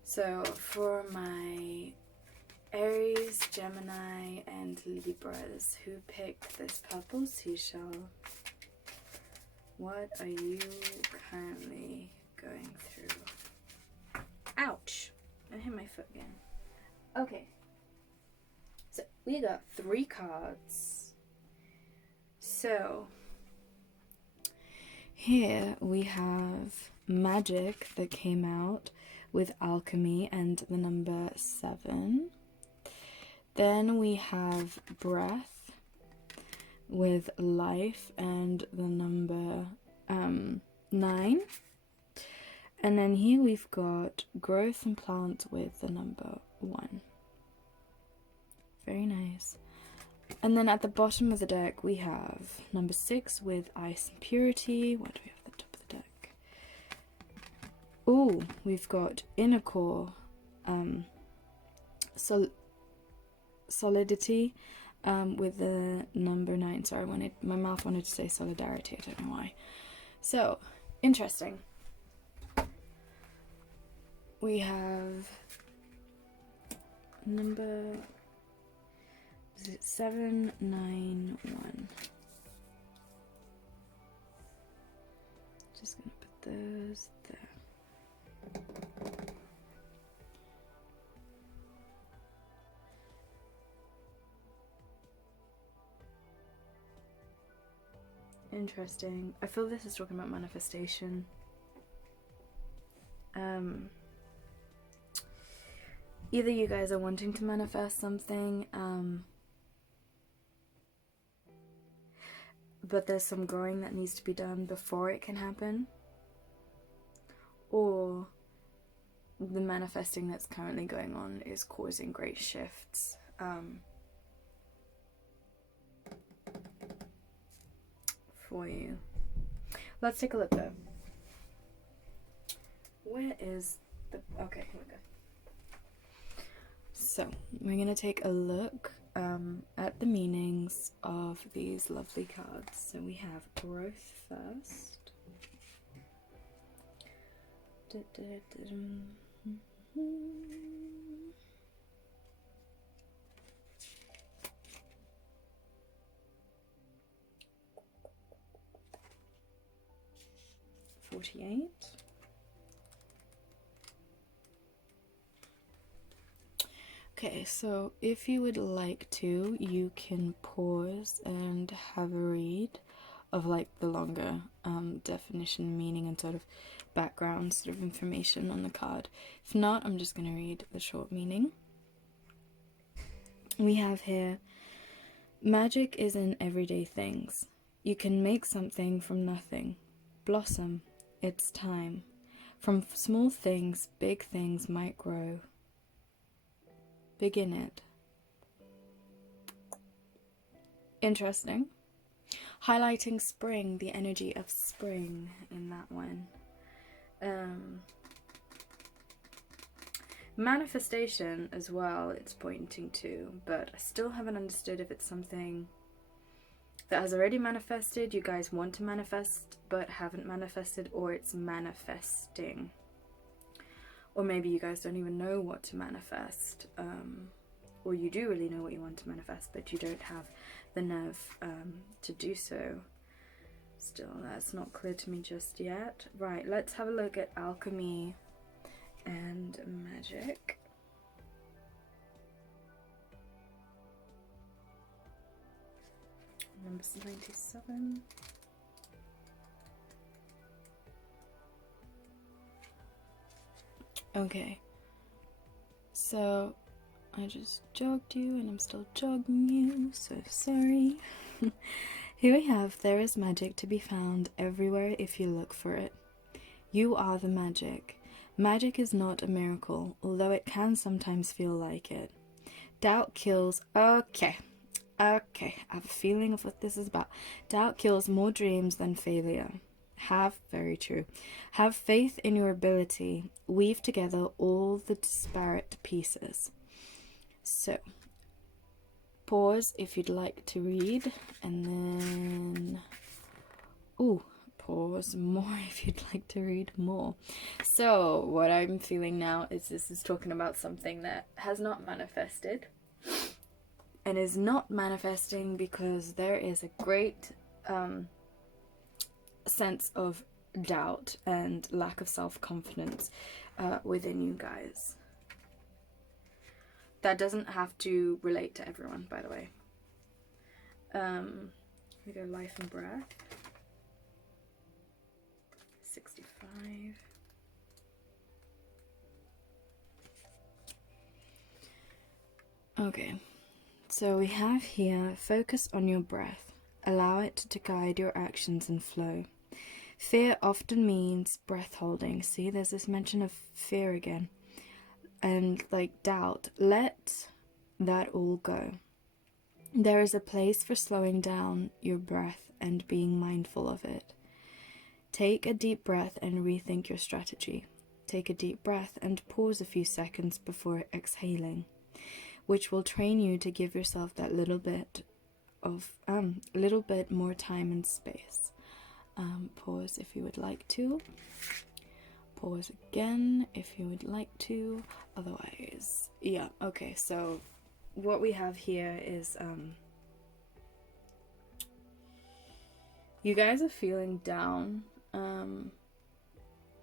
So for my Aries, Gemini, and Libras who picked this purple seashell, what are you currently going through? Ouch! I hit my foot again. Okay. So we got 3 cards. So here we have magic that came out with alchemy and the number 7. Then we have breath with life and the number 9. And then here we've got growth and plants with the number 1. Very nice. And then at the bottom of the deck we have number 6 with ice and purity. What do we have at the top of the deck? Oh, we've got inner core, solidity, with the number 9. Sorry, my mouth wanted to say solidarity, I don't know why. So, interesting. We have number, is it 791? Just gonna put those there. Interesting. I feel this is talking about manifestation. Either you guys are wanting to manifest something, but there's some growing that needs to be done before it can happen, or the manifesting that's currently going on is causing great shifts. For you. Let's take a look though. Where is the... Okay, here we go. So, we're going to take a look at the meanings of these lovely cards. So we have growth first. 48. Okay, so if you would like to, you can pause and have a read of like the longer definition, meaning, and sort of background sort of information on the card. If not, I'm just going to read the short meaning. We have here, magic is in everyday things. You can make something from nothing. Blossom. It's time. From small things, big things might grow. Begin it. Interesting. highlighting spring, the energy of spring in that one. Manifestation as well, it's pointing to, but I still haven't understood if it's something that has already manifested, you guys want to manifest but haven't manifested, or it's manifesting. Or maybe you guys don't even know what to manifest, or you do really know what you want to manifest, but you don't have the nerve to do so. Still, that's not clear to me just yet. Right, let's have a look at alchemy and magic. Number 97. Okay, so I just jogged you and I'm still jogging you, so sorry. Here we have, there is magic to be found everywhere if you look for it. You are the magic. Magic is not a miracle, although it can sometimes feel like it. Doubt kills... Okay, I have a feeling of what this is about. Doubt kills more dreams than failure. Very true. Have faith in your ability. Weave together all the disparate pieces. So, pause if you'd like to read, and then... Ooh, pause more if you'd like to read more. So, what I'm feeling now is this is talking about something that has not manifested, and is not manifesting because there is a great sense of doubt and lack of self-confidence within you guys. That doesn't have to relate to everyone, by the way. We go life and breath. 65. Okay, so we have here, focus on your breath. Allow it to guide your actions and flow. Fear often means breath holding. See, there's this mention of fear again. And like doubt. Let that all go. There is a place for slowing down your breath and being mindful of it. Take a deep breath and rethink your strategy. Take a deep breath and pause a few seconds before exhaling, which will train you to give yourself that little bit more time and space. Pause if you would like to. Pause again if you would like to. Otherwise, yeah, okay, so what we have here is you guys are feeling down.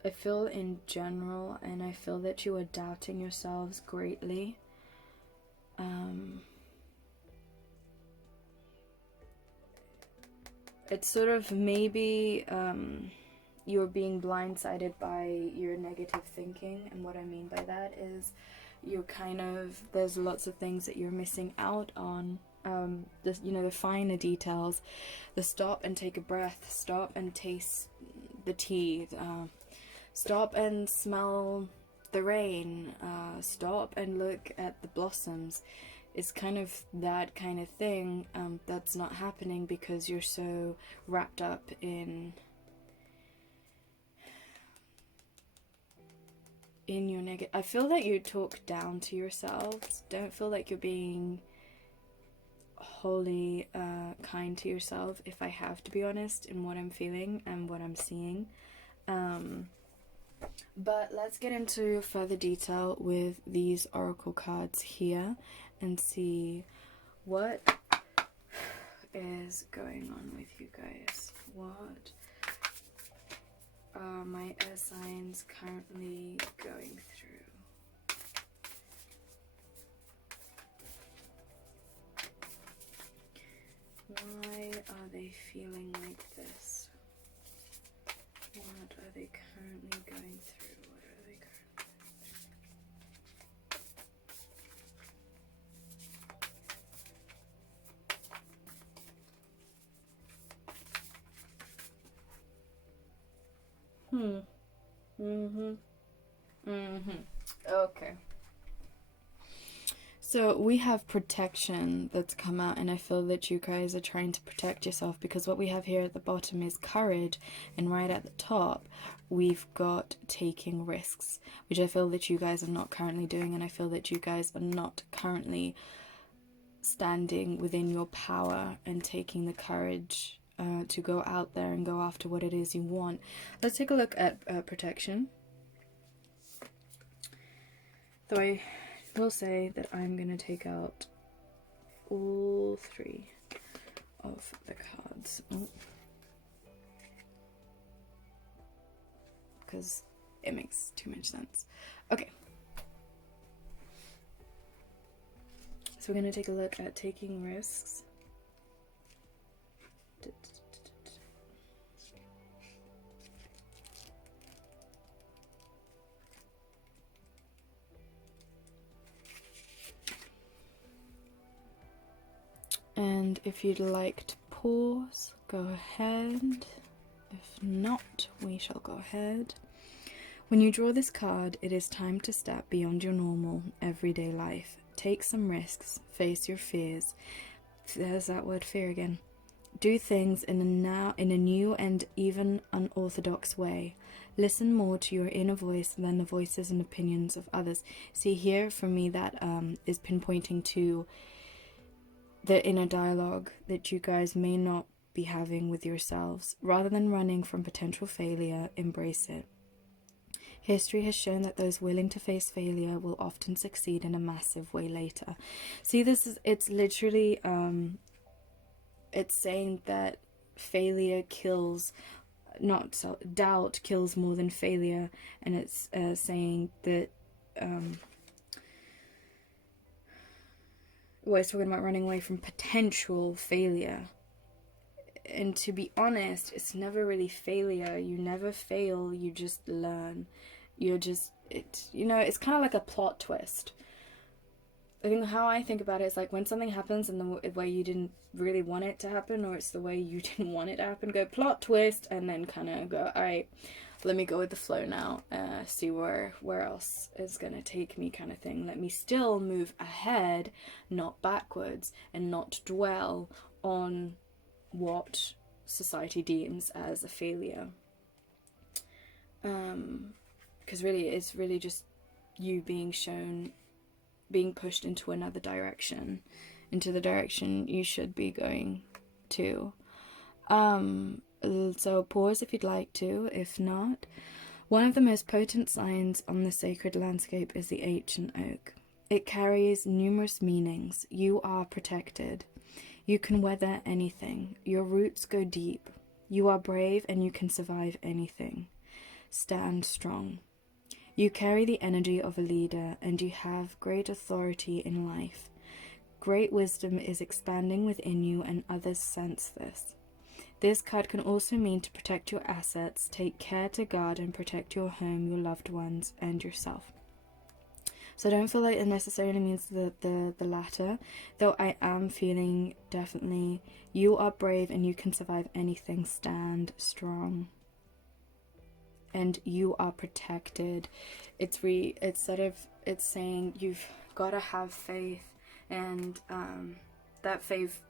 I feel in general, and I feel that you are doubting yourselves greatly. It's sort of maybe you're being blindsided by your negative thinking, and what I mean by that is you're there's lots of things that you're missing out on. The finer details, the stop and take a breath, stop and taste the tea, stop and smell the rain, stop and look at the blossoms. It's kind of that kind of thing that's not happening because you're so wrapped up in your negative. I feel that you talk down to yourselves. Don't feel like you're being wholly kind to yourself, if I have to be honest, in what I'm feeling and what I'm seeing. But let's get into further detail with these oracle cards here and see what is going on with you guys. What are my air signs currently going through? Why are they feeling like this? What are they currently going through? What are they currently going through? Okay. So we have protection that's come out, and I feel that you guys are trying to protect yourself, because what we have here at the bottom is courage, and right at the top we've got taking risks, which I feel that you guys are not currently doing, and I feel that you guys are not currently standing within your power and taking the courage to go out there and go after what it is you want. Let's take a look at protection. Though I will say that I'm going to take out all 3 of the cards. Because it makes too much sense. Okay. So we're going to take a look at taking risks. And if you'd like to pause, go ahead. If not, we shall go ahead. When you draw this card, it is time to step beyond your normal, everyday life. Take some risks, face your fears. There's that word, fear again. Do things in a new and even unorthodox way. Listen more to your inner voice than the voices and opinions of others. See here, for me, that is pinpointing to the inner dialogue that you guys may not be having with yourselves. Rather than running from potential failure, embrace it. History has shown that those willing to face failure will often succeed in a massive way later. See, it's literally, it's saying that failure kills, doubt kills more than failure, and it's saying that, well, it's talking about running away from potential failure. And to be honest, it's never really failure. You never fail, you just learn. It's kind of like a plot twist. I think how I think about it is like when something happens in the way you didn't really want it to happen, or it's the way you didn't want it to happen, go plot twist, and then kind of go, alright, let me go with the flow now, see where else is going to take me, kind of thing. Let me still move ahead, not backwards, and not dwell on what society deems as a failure. Because really, it's really just you being pushed into another direction, into the direction you should be going to. So pause if you'd like to. If not, one of the most potent signs on the sacred landscape is the ancient oak. It carries numerous meanings. You are protected. You can weather anything. Your roots go deep. You are brave and you can survive anything. Stand strong. You carry the energy of a leader and you have great authority in life. Great wisdom is expanding within you and others sense this. This card can also mean to protect your assets, take care to guard and protect your home, your loved ones, and yourself. So I don't feel like it necessarily means the latter, though I am feeling definitely you are brave and you can survive anything. Stand strong. And you are protected. It's saying you've got to have faith, and that faith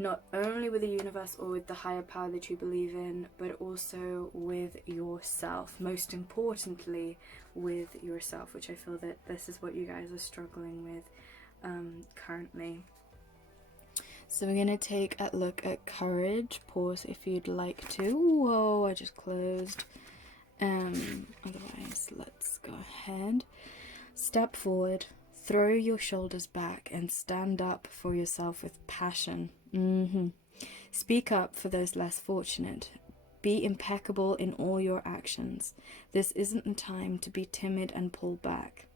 not only with the universe or with the higher power that you believe in, but also with yourself. Most importantly, with yourself, which I feel that this is what you guys are struggling with currently. So we're going to take a look at courage. Pause if you'd like to. Whoa, I just closed. Otherwise, let's go ahead. Step forward, throw your shoulders back, and stand up for yourself with passion. Speak up for those less fortunate. Be impeccable in all your actions. This isn't the time to be timid and pull back.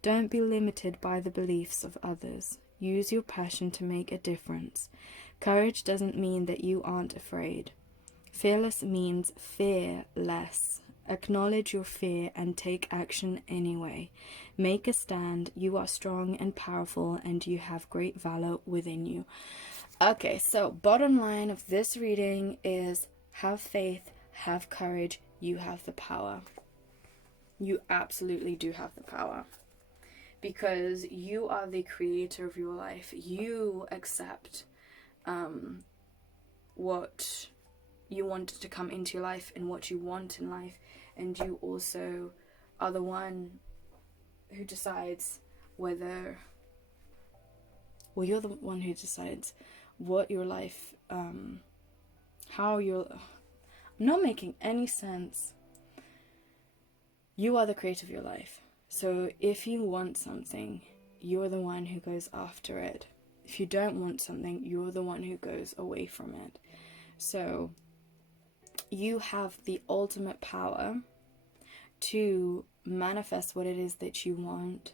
Don't be limited by the beliefs of others. Use your passion to make a difference. Courage doesn't mean that you aren't afraid. Fearless means fearless. Acknowledge your fear and take action anyway. Make a stand. You are strong and powerful, and you have great valor within you. Okay, so bottom line of this reading is have faith, have courage, you have the power. You absolutely do have the power. because you are the creator of your life. You accept what you want to come into your life and what you want in life, and you also are the one who decides whether, well, you're the one who decides what your life, how you're, I'm not making any sense. You are the creator of your life. So if you want something, you're the one who goes after it. If you don't want something, you're the one who goes away from it. So you have the ultimate power to manifest what it is that you want,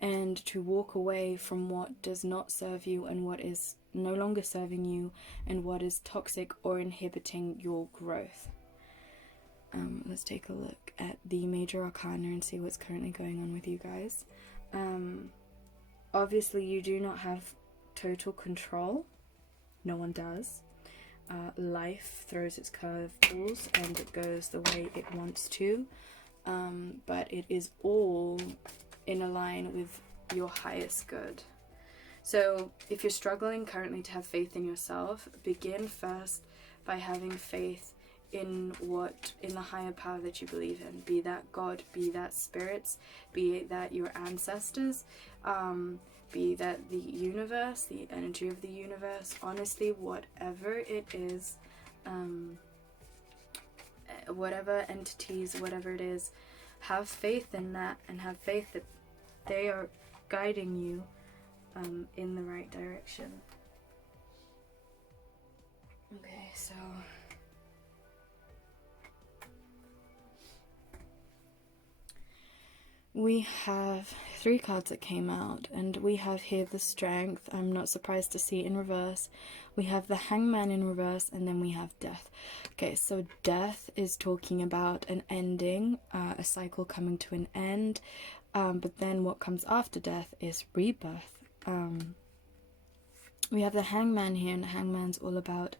and to walk away from what does not serve you and what is no longer serving you and what is toxic or inhibiting your growth. Let's take a look at the major arcana and see what's currently going on with you guys. Obviously you do not have total control. No one does. Life throws its curveballs and it goes the way it wants to. But it is all in a line with your highest good. So if you're struggling currently to have faith in yourself, begin first by having faith in the higher power that you believe in. Be that God, be that spirits, be that your ancestors, be that the universe, the energy of the universe. Honestly, whatever it is, whatever entities, whatever it is, have faith in that, and have faith that they are guiding you in the right direction. Okay, so we have 3 cards that came out, and we have here the Strength. I'm not surprised to see in reverse. We have the Hangman in reverse, and then we have Death. Okay, so Death is talking about an ending, a cycle coming to an end, but then what comes after Death is rebirth. We have the Hangman here, and the Hangman's all about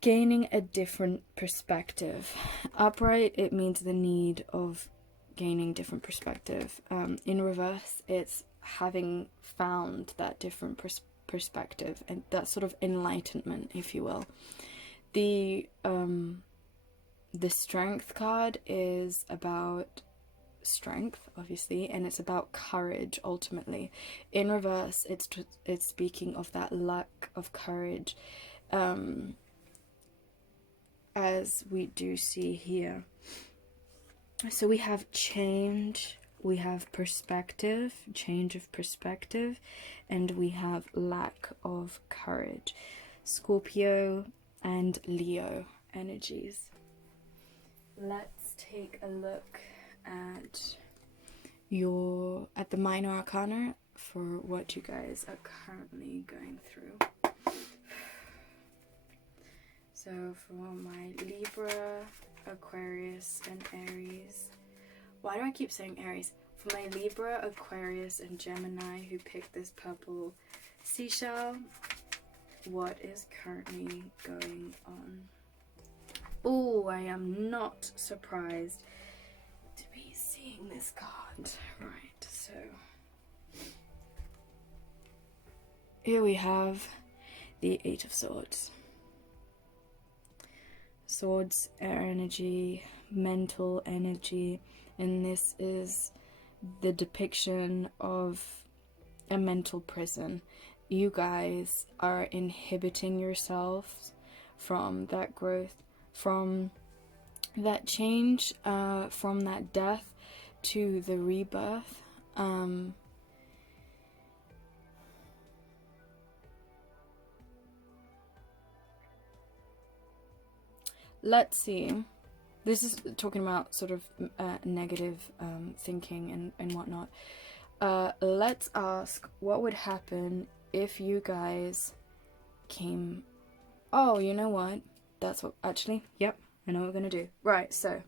gaining a different perspective. Upright, it means the need of gaining different perspective. In reverse, it's having found that different perspective, and that sort of enlightenment, if you will. The Strength card is about strength, obviously, and it's about courage ultimately. In reverse, it's speaking of that lack of courage, as we do see here. So we have change, we have perspective, change of perspective, and we have lack of courage. Scorpio and Leo energies. Let's take a look at the minor arcana for what you guys are currently going through. So for my Libra, Aquarius, and Aries. Why do I keep saying Aries? For my Libra, Aquarius, and Gemini who picked this purple seashell, what is currently going on? Oh, I am not surprised to be seeing this card. Right, so here we have the 8 of Swords. Swords, air energy, mental energy, and this is the depiction of a mental prison. You guys are inhibiting yourselves from that growth, from that change, from that death to the rebirth. Let's see. This is talking about sort of negative thinking and whatnot. Let's ask what would happen if you guys came... Oh, you know what? That's what... Actually, yep, I know what we're going to do. Right, so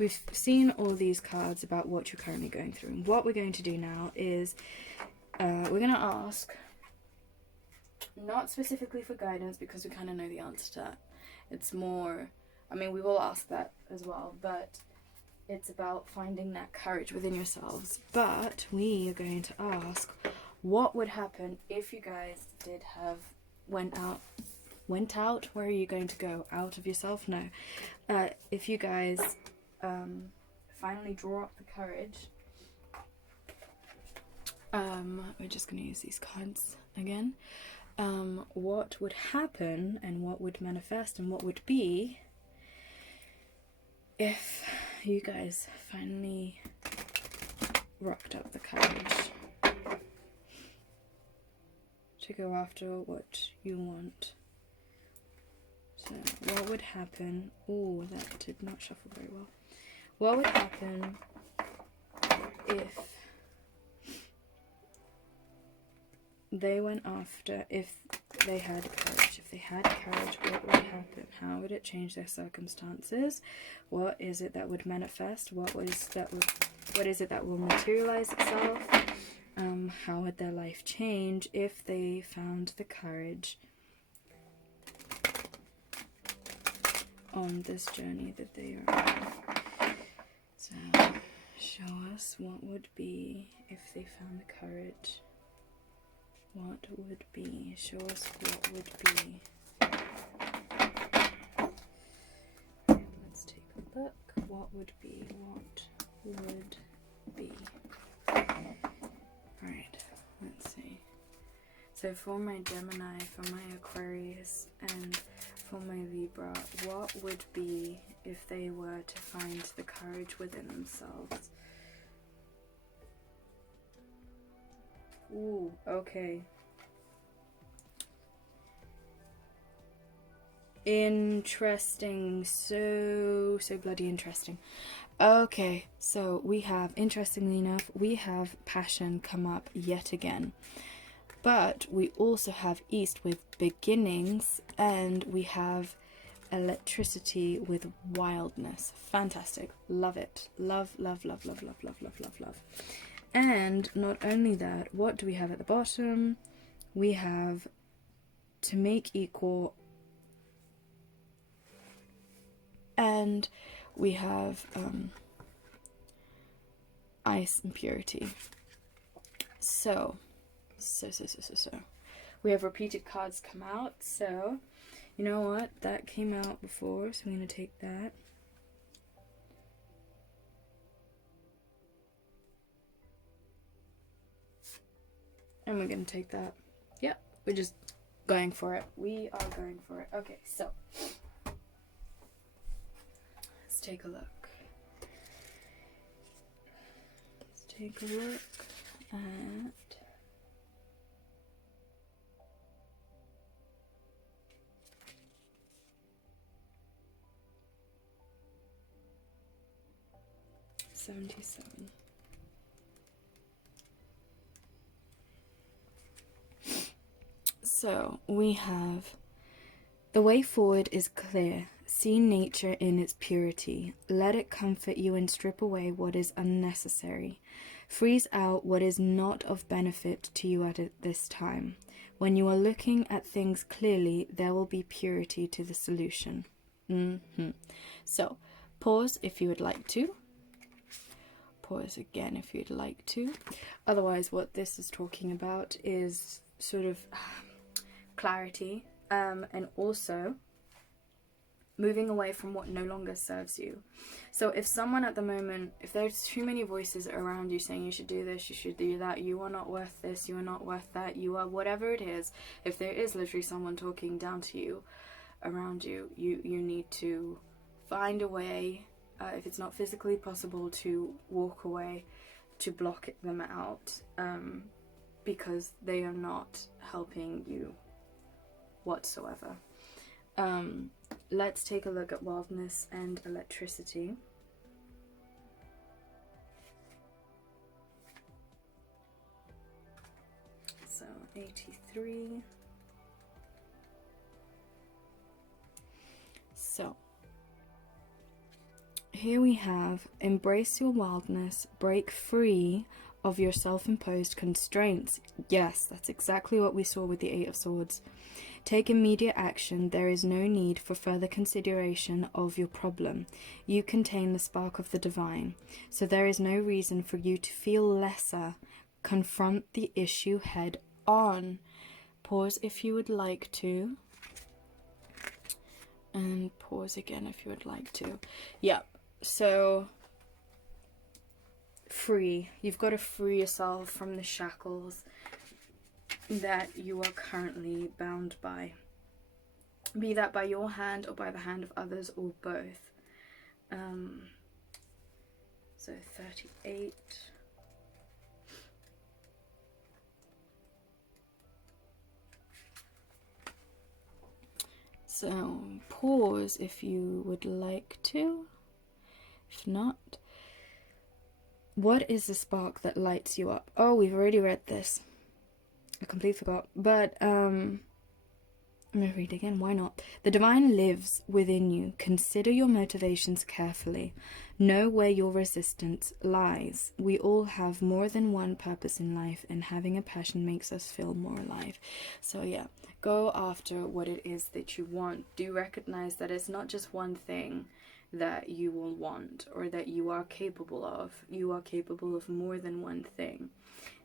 we've seen all these cards about what you're currently going through. And what we're going to do now is we're going to ask, not specifically for guidance because we kind of know the answer to that. It's more... I mean, we will ask that as well, but it's about finding that courage within yourselves. But we are going to ask, what would happen if you guys did have went out? Where are you going to go? Out of yourself? No. If you guys finally draw up the courage, we're just going to use these cards again. What would happen and what would manifest and what would be if you guys finally rocked up the courage to go after what you want? So what would happen? Oh, that did not shuffle very well. What would happen if they went after, if they had courage? If they had courage, what would happen? How would it change their circumstances? What is it that would manifest? What is it that will materialize itself? How would their life change if they found the courage on this journey that they are on? So, show us what would be if they found the courage. What would be? Show us what would be. Let's take a look. What would be? What would be? Alright, let's see. So for my Gemini, for my Aquarius, and for my Libra, what would be if they were to find the courage within themselves? Ooh, okay. Interesting. So bloody interesting. Okay, so we have, interestingly enough, we have passion come up yet again. But we also have East with beginnings, and we have electricity with wildness. Fantastic. Love it. Love, love, love, love, love, love, love, love, love. And not only that, what do we have at the bottom? We have to make equal, and we have ice impurity. So we have repeated cards come out. So you know what, that came out before, so I'm going to take that. And we're going to take that. Yep, we're just going for it. We are going for it. Okay, so let's take a look. Let's take a look at '77. So we have, the way forward is clear. See nature in its purity. Let it comfort you and strip away what is unnecessary. Freeze out what is not of benefit to you at this time. When you are looking at things clearly, there will be purity to the solution. So, pause if you would like to. Pause again if you'd like to. Otherwise, what this is talking about is sort of clarity, and also moving away from what no longer serves you. So if someone at the moment, if there's too many voices around you saying you should do this, you should do that, you are not worth this, you are not worth that, you are whatever it is, if there is literally someone talking down to you, around you, you need to find a way, if it's not physically possible, to walk away, to block them out, because they are not helping you whatsoever. Let's take a look at wildness and electricity. So 83. So here we have, embrace your wildness, break free of your self-imposed constraints. Yes, that's exactly what we saw with the Eight of Swords. Take immediate action. There is no need for further consideration of your problem. You contain the spark of the divine, so there is no reason for you to feel lesser. Confront the issue head on. Pause if you would like to. And pause again if you would like to. Yeah, so free. You've got to free yourself from the shackles that you are currently bound by. Be that by your hand or by the hand of others or both. So 38. So pause if you would like to. If not, what is the spark that lights you up? Oh, we've already read this. I completely forgot. But I'm going to read again. Why not? The divine lives within you. Consider your motivations carefully. Know where your resistance lies. We all have more than one purpose in life, and having a passion makes us feel more alive. So yeah, go after what it is that you want. Do recognize that it's not just one thing that you will want or that you are capable of. You are capable of more than one thing.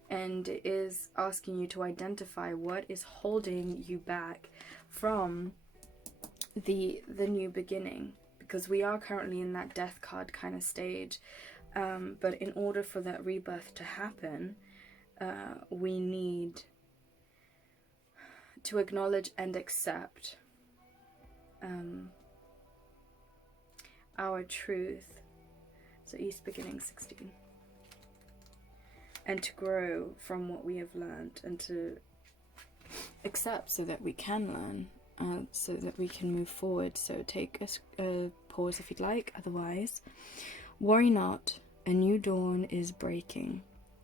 And it is asking you to identify what is holding you back from the new beginning, because we are currently in that death card kind of stage. But in order for that rebirth to happen, we need to acknowledge and accept our truth. So East beginning 16. And to grow from what we have learned, and to accept so that we can learn, so that we can move forward. So take a pause if you'd like. Otherwise, worry not, a new dawn is breaking.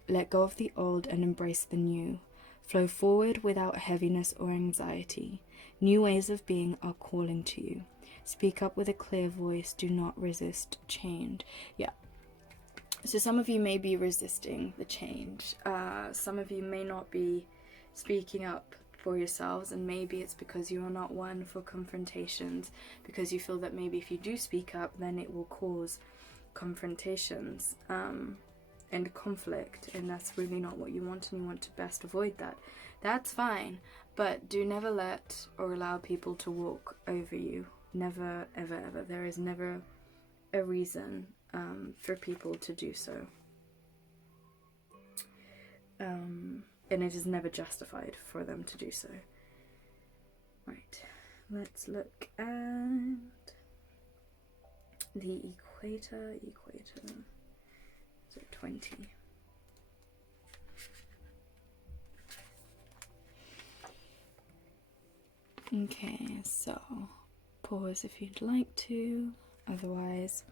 Let go of the old and embrace the new. Flow forward without heaviness or anxiety. New ways of being are calling to you. Speak up with a clear voice. Do not resist change. Yeah. So some of you may be resisting the change. Some of you may not be speaking up for yourselves, and maybe it's because you are not one for confrontations, because you feel that maybe if you do speak up, then it will cause confrontations and conflict, and that's really not what you want, and you want to best avoid that. That's fine, but do never let or allow people to walk over you. Never, ever, ever. There is never a reason for people to do so. And it is never justified for them to do so. Right, let's look at the equator. So 20. Okay, so pause if you'd like to. Otherwise,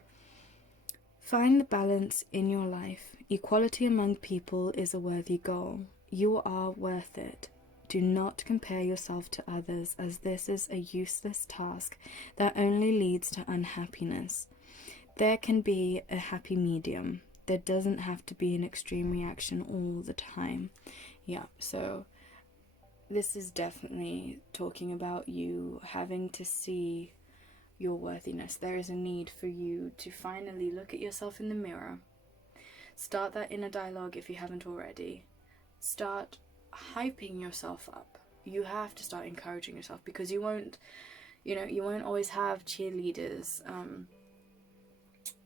find the balance in your life. Equality among people is a worthy goal. You are worth it. Do not compare yourself to others, as this is a useless task that only leads to unhappiness. There can be a happy medium. There doesn't have to be an extreme reaction all the time. Yeah, so this is definitely talking about you having to see your worthiness. There is a need for you to finally look at yourself in the mirror. Start that inner dialogue if you haven't already. Start hyping yourself up. You have to start encouraging yourself, because you won't always have cheerleaders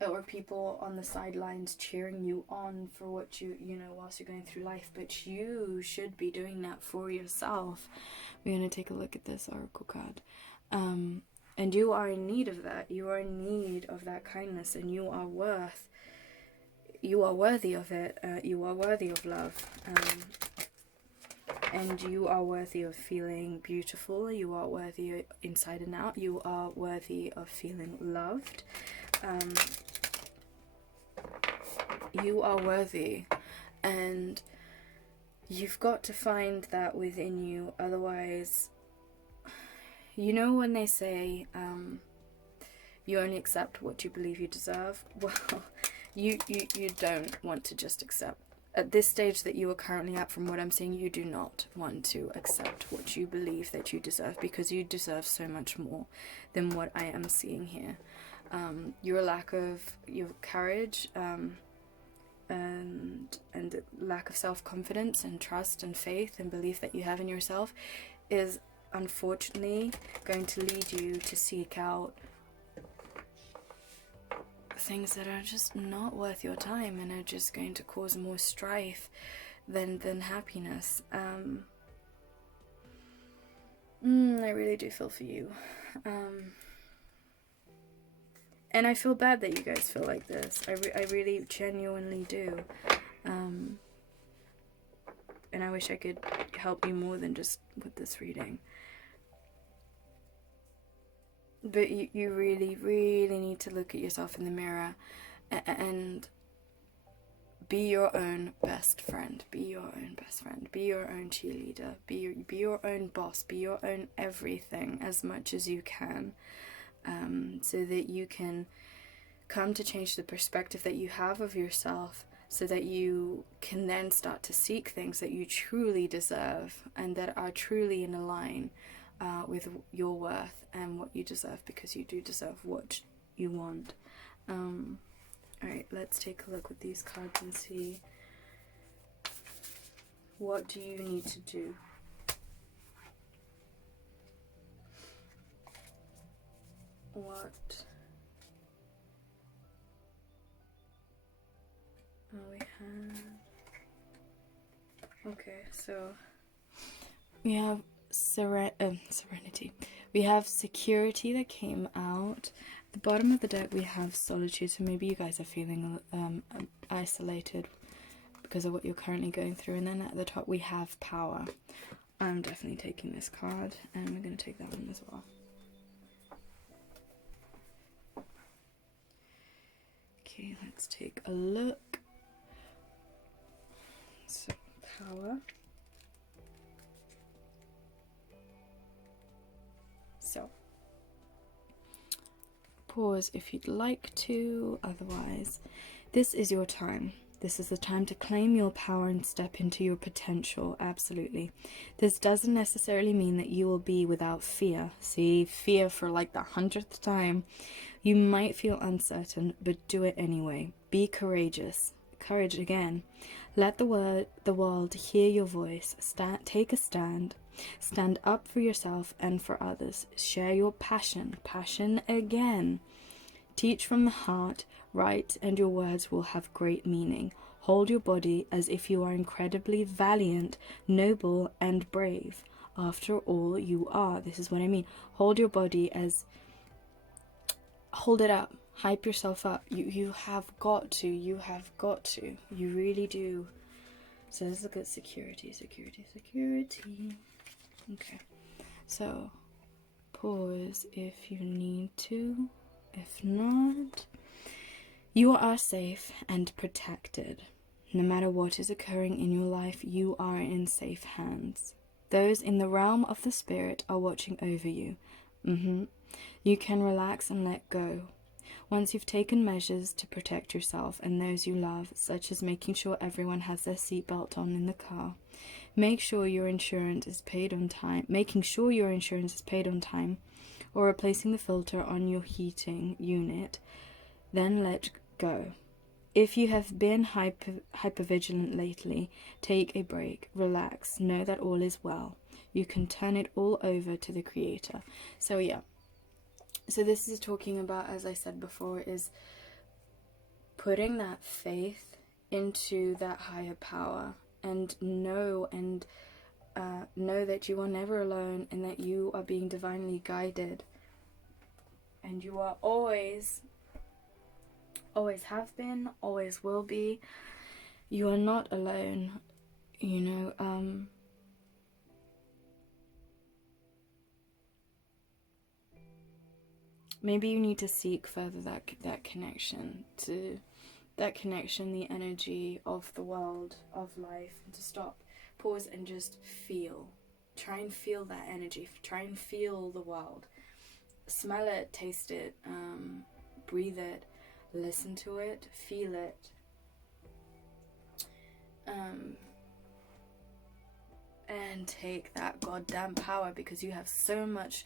or people on the sidelines cheering you on for what you whilst you're going through life, but you should be doing that for yourself. We're going to take a look at this oracle card. And you are in need of that. You are in need of that kindness, and you are worthy of it. You are worthy of love. And you are worthy of feeling beautiful. You are worthy inside and out. You are worthy of feeling loved. You are worthy. And you've got to find that within you. Otherwise, you know when they say you only accept what you believe you deserve? Well, you don't want to just accept at this stage that you are currently at, from what I'm seeing, you do not want to accept what you believe that you deserve, because you deserve so much more than what I am seeing here. Your lack of your courage and lack of self-confidence and trust and faith and belief that you have in yourself is unfortunately going to lead you to seek out things that are just not worth your time and are just going to cause more strife than happiness. I really do feel for you. And I feel bad that you guys feel like this. I really genuinely do. And I wish I could help you more than just with this reading. But you really, really need to look at yourself in the mirror and be your own best friend. Be your own best friend. Be your own cheerleader. Be your own boss. Be your own everything as much as you can. So that you can come to change the perspective that you have of yourself, so that you can then start to seek things that you truly deserve and that are truly in line with your worth and what you deserve, because you do deserve what you want. Alright, let's take a look with these cards and see, what do you need to do? What? Oh, we have... Okay, so we have serenity. We have security that came out. At the bottom of the deck we have solitude, so maybe you guys are feeling isolated because of what you're currently going through. And then at the top we have power. I'm definitely taking this card, and we're going to take that one as well. Okay, let's take a look. So, power. So, pause if you'd like to, otherwise, this is your time. This is the time to claim your power and step into your potential, absolutely. This doesn't necessarily mean that you will be without fear. See, fear for like the 100th time. You might feel uncertain, but do it anyway. Be courageous. Courage again. Let the world hear your voice. Take a stand. Stand up for yourself and for others. Share your passion. Passion again. Teach from the heart. Write, and your words will have great meaning. Hold your body as if you are incredibly valiant, noble, and brave. After all, you are. This is what I mean. Hold your body as... Hold it up. Hype yourself up. You have got to. You have got to. You really do. So let's look at security. Security. Security. Okay. So, pause if you need to. If not, you are safe and protected. No matter what is occurring in your life, you are in safe hands. Those in the realm of the spirit are watching over you. You can relax and let go. Once you've taken measures to protect yourself and those you love, such as making sure everyone has their seatbelt on in the car, making sure your insurance is paid on time, or replacing the filter on your heating unit, then let go. If you have been hypervigilant lately, take a break, relax, know that all is well. You can turn it all over to the Creator. So yeah. So this is talking about, as I said before, is putting that faith into that higher power, and know that you are never alone, and that you are being divinely guided, and you are always have been, always will be. You are not alone, you know. Maybe you need to seek further that connection, the energy of the world, of life, and to stop, pause, and just feel. Try and feel that energy. Try and feel the world. Smell it, taste it, breathe it, listen to it, feel it. and take that goddamn power, because you have so much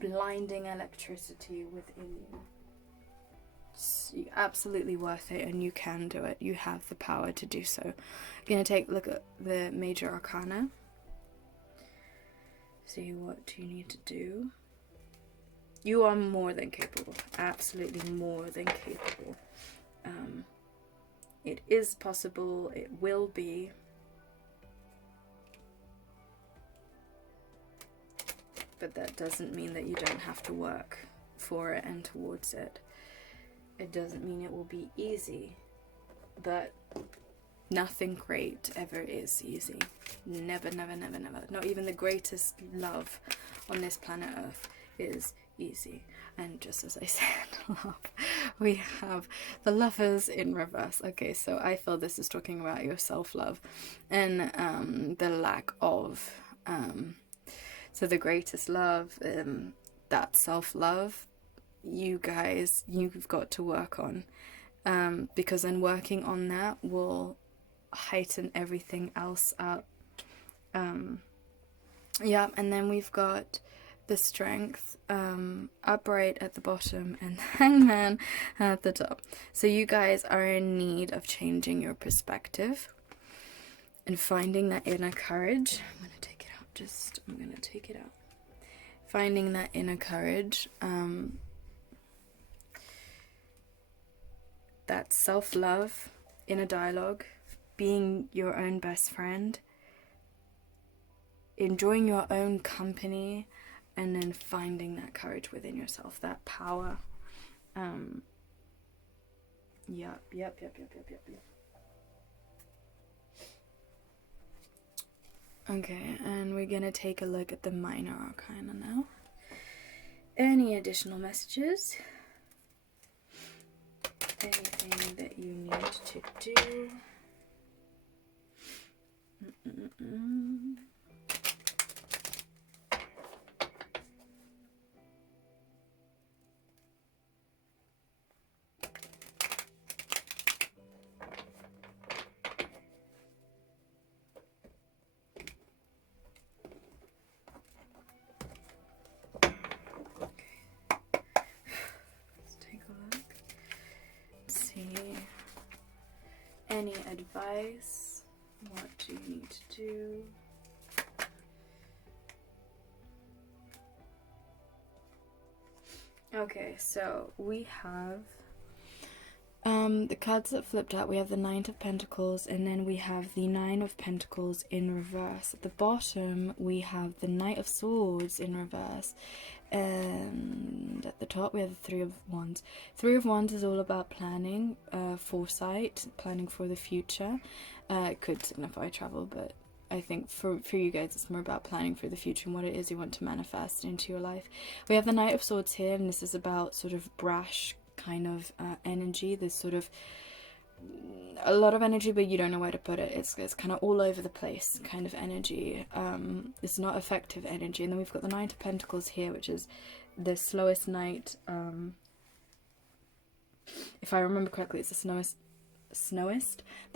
blinding electricity within you. It's absolutely worth it, and you can do it. You have the power to do so. I'm going to take a look at the major arcana. See what you need to do. You are more than capable. Absolutely more than capable. It is possible. It will be. But that doesn't mean that you don't have to work for it and towards it. It doesn't mean it will be easy. But nothing great ever is easy. Never, never, never, never. Not even the greatest love on this planet Earth is easy. And just as I said, love, we have the Lovers in reverse. Okay, so I feel this is talking about your self-love and the lack of... So the greatest love, that self-love, you guys, you've got to work on. Because then working on that will heighten everything else up. Yeah, and then we've got the Strength, upright at the bottom, and the Hangman at the top. So you guys are in need of changing your perspective and finding that inner courage. I'm going to take it out. I'm going to take it out. Finding that inner courage, that self-love, inner dialogue, being your own best friend, enjoying your own company, and then finding that courage within yourself, that power. Yep. Okay, and we're gonna take a look at the minor arcana now. Any additional messages? Anything that you need to do? Any advice? What do you need to do? Okay, so we have the cards that flipped out. We have the Knight of Pentacles, and then we have the Nine of Pentacles in reverse. At the bottom, we have the Knight of Swords in reverse. And at the top we have the Three of Wands. Three of Wands is all about planning, foresight, planning for the future. It could signify travel, but I think for you guys it's more about planning for the future and what it is you want to manifest into your life. We have the Knight of Swords here, and this is about sort of brash kind of energy. There's sort of a lot of energy, but you don't know where to put it. It's kind of all over the place kind of energy. It's not effective energy. And then we've got the Knight of Pentacles here, which is the slowest knight. If I remember correctly, it's the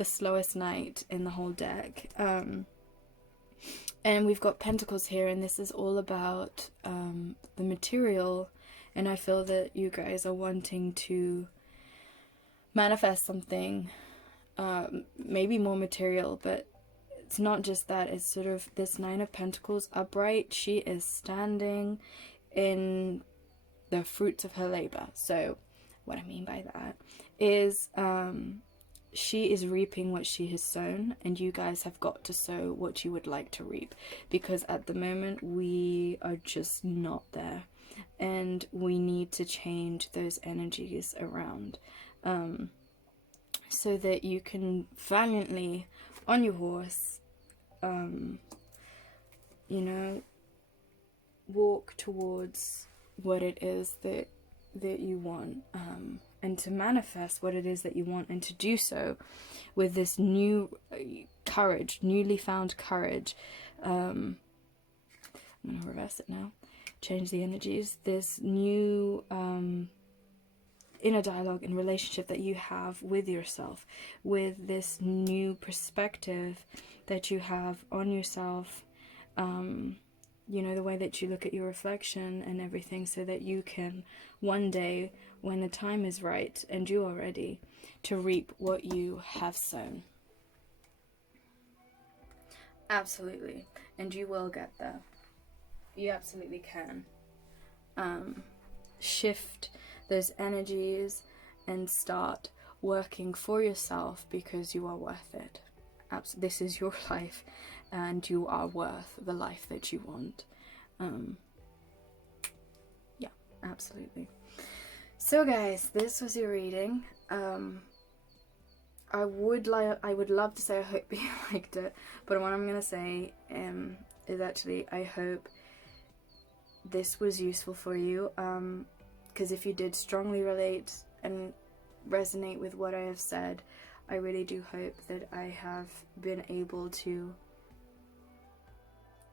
slowest knight in the whole deck. And we've got Pentacles here, and this is all about the material. And I feel that you guys are wanting to manifest something, maybe more material, but it's not just that. It's sort of this Nine of Pentacles upright. She is standing in the fruits of her labor. So what I mean by that is she is reaping what she has sown, and you guys have got to sow what you would like to reap, because at the moment we are just not there, and we need to change those energies around. So that you can valiantly, on your horse, you know, walk towards what it is that you want, and to manifest what it is that you want, and to do so with this new courage, newly found courage. I'm going to reverse it now, change the energies. This new inner dialogue and relationship that you have with yourself, with this new perspective that you have on yourself, you know, the way that you look at your reflection and everything, so that you can one day, when the time is right and you are ready, to reap what you have sown. Absolutely. And you will get there. You absolutely can. Shift those energies and start working for yourself, because you are worth it. This is your life, and you are worth the life that you want. Yeah, absolutely. So guys, this was your reading. I would love to say I hope you liked it, but what I'm gonna say is actually I hope this was useful for you, because if you did strongly relate and resonate with what I have said, I really do hope that I have been able to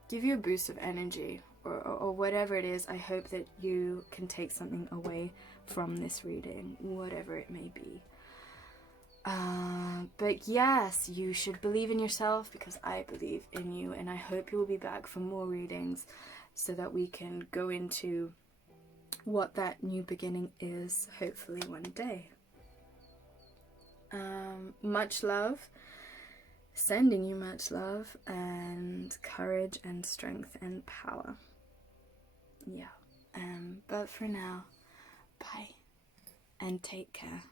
give you a boost of energy, or whatever it is. I hope that you can take something away from this reading, whatever it may be. But yes, you should believe in yourself, because I believe in you, and I hope you will be back for more readings so that we can go into what that new beginning is, hopefully one day. Much love, sending you much love and courage and strength and power. Yeah. But for now, bye and take care.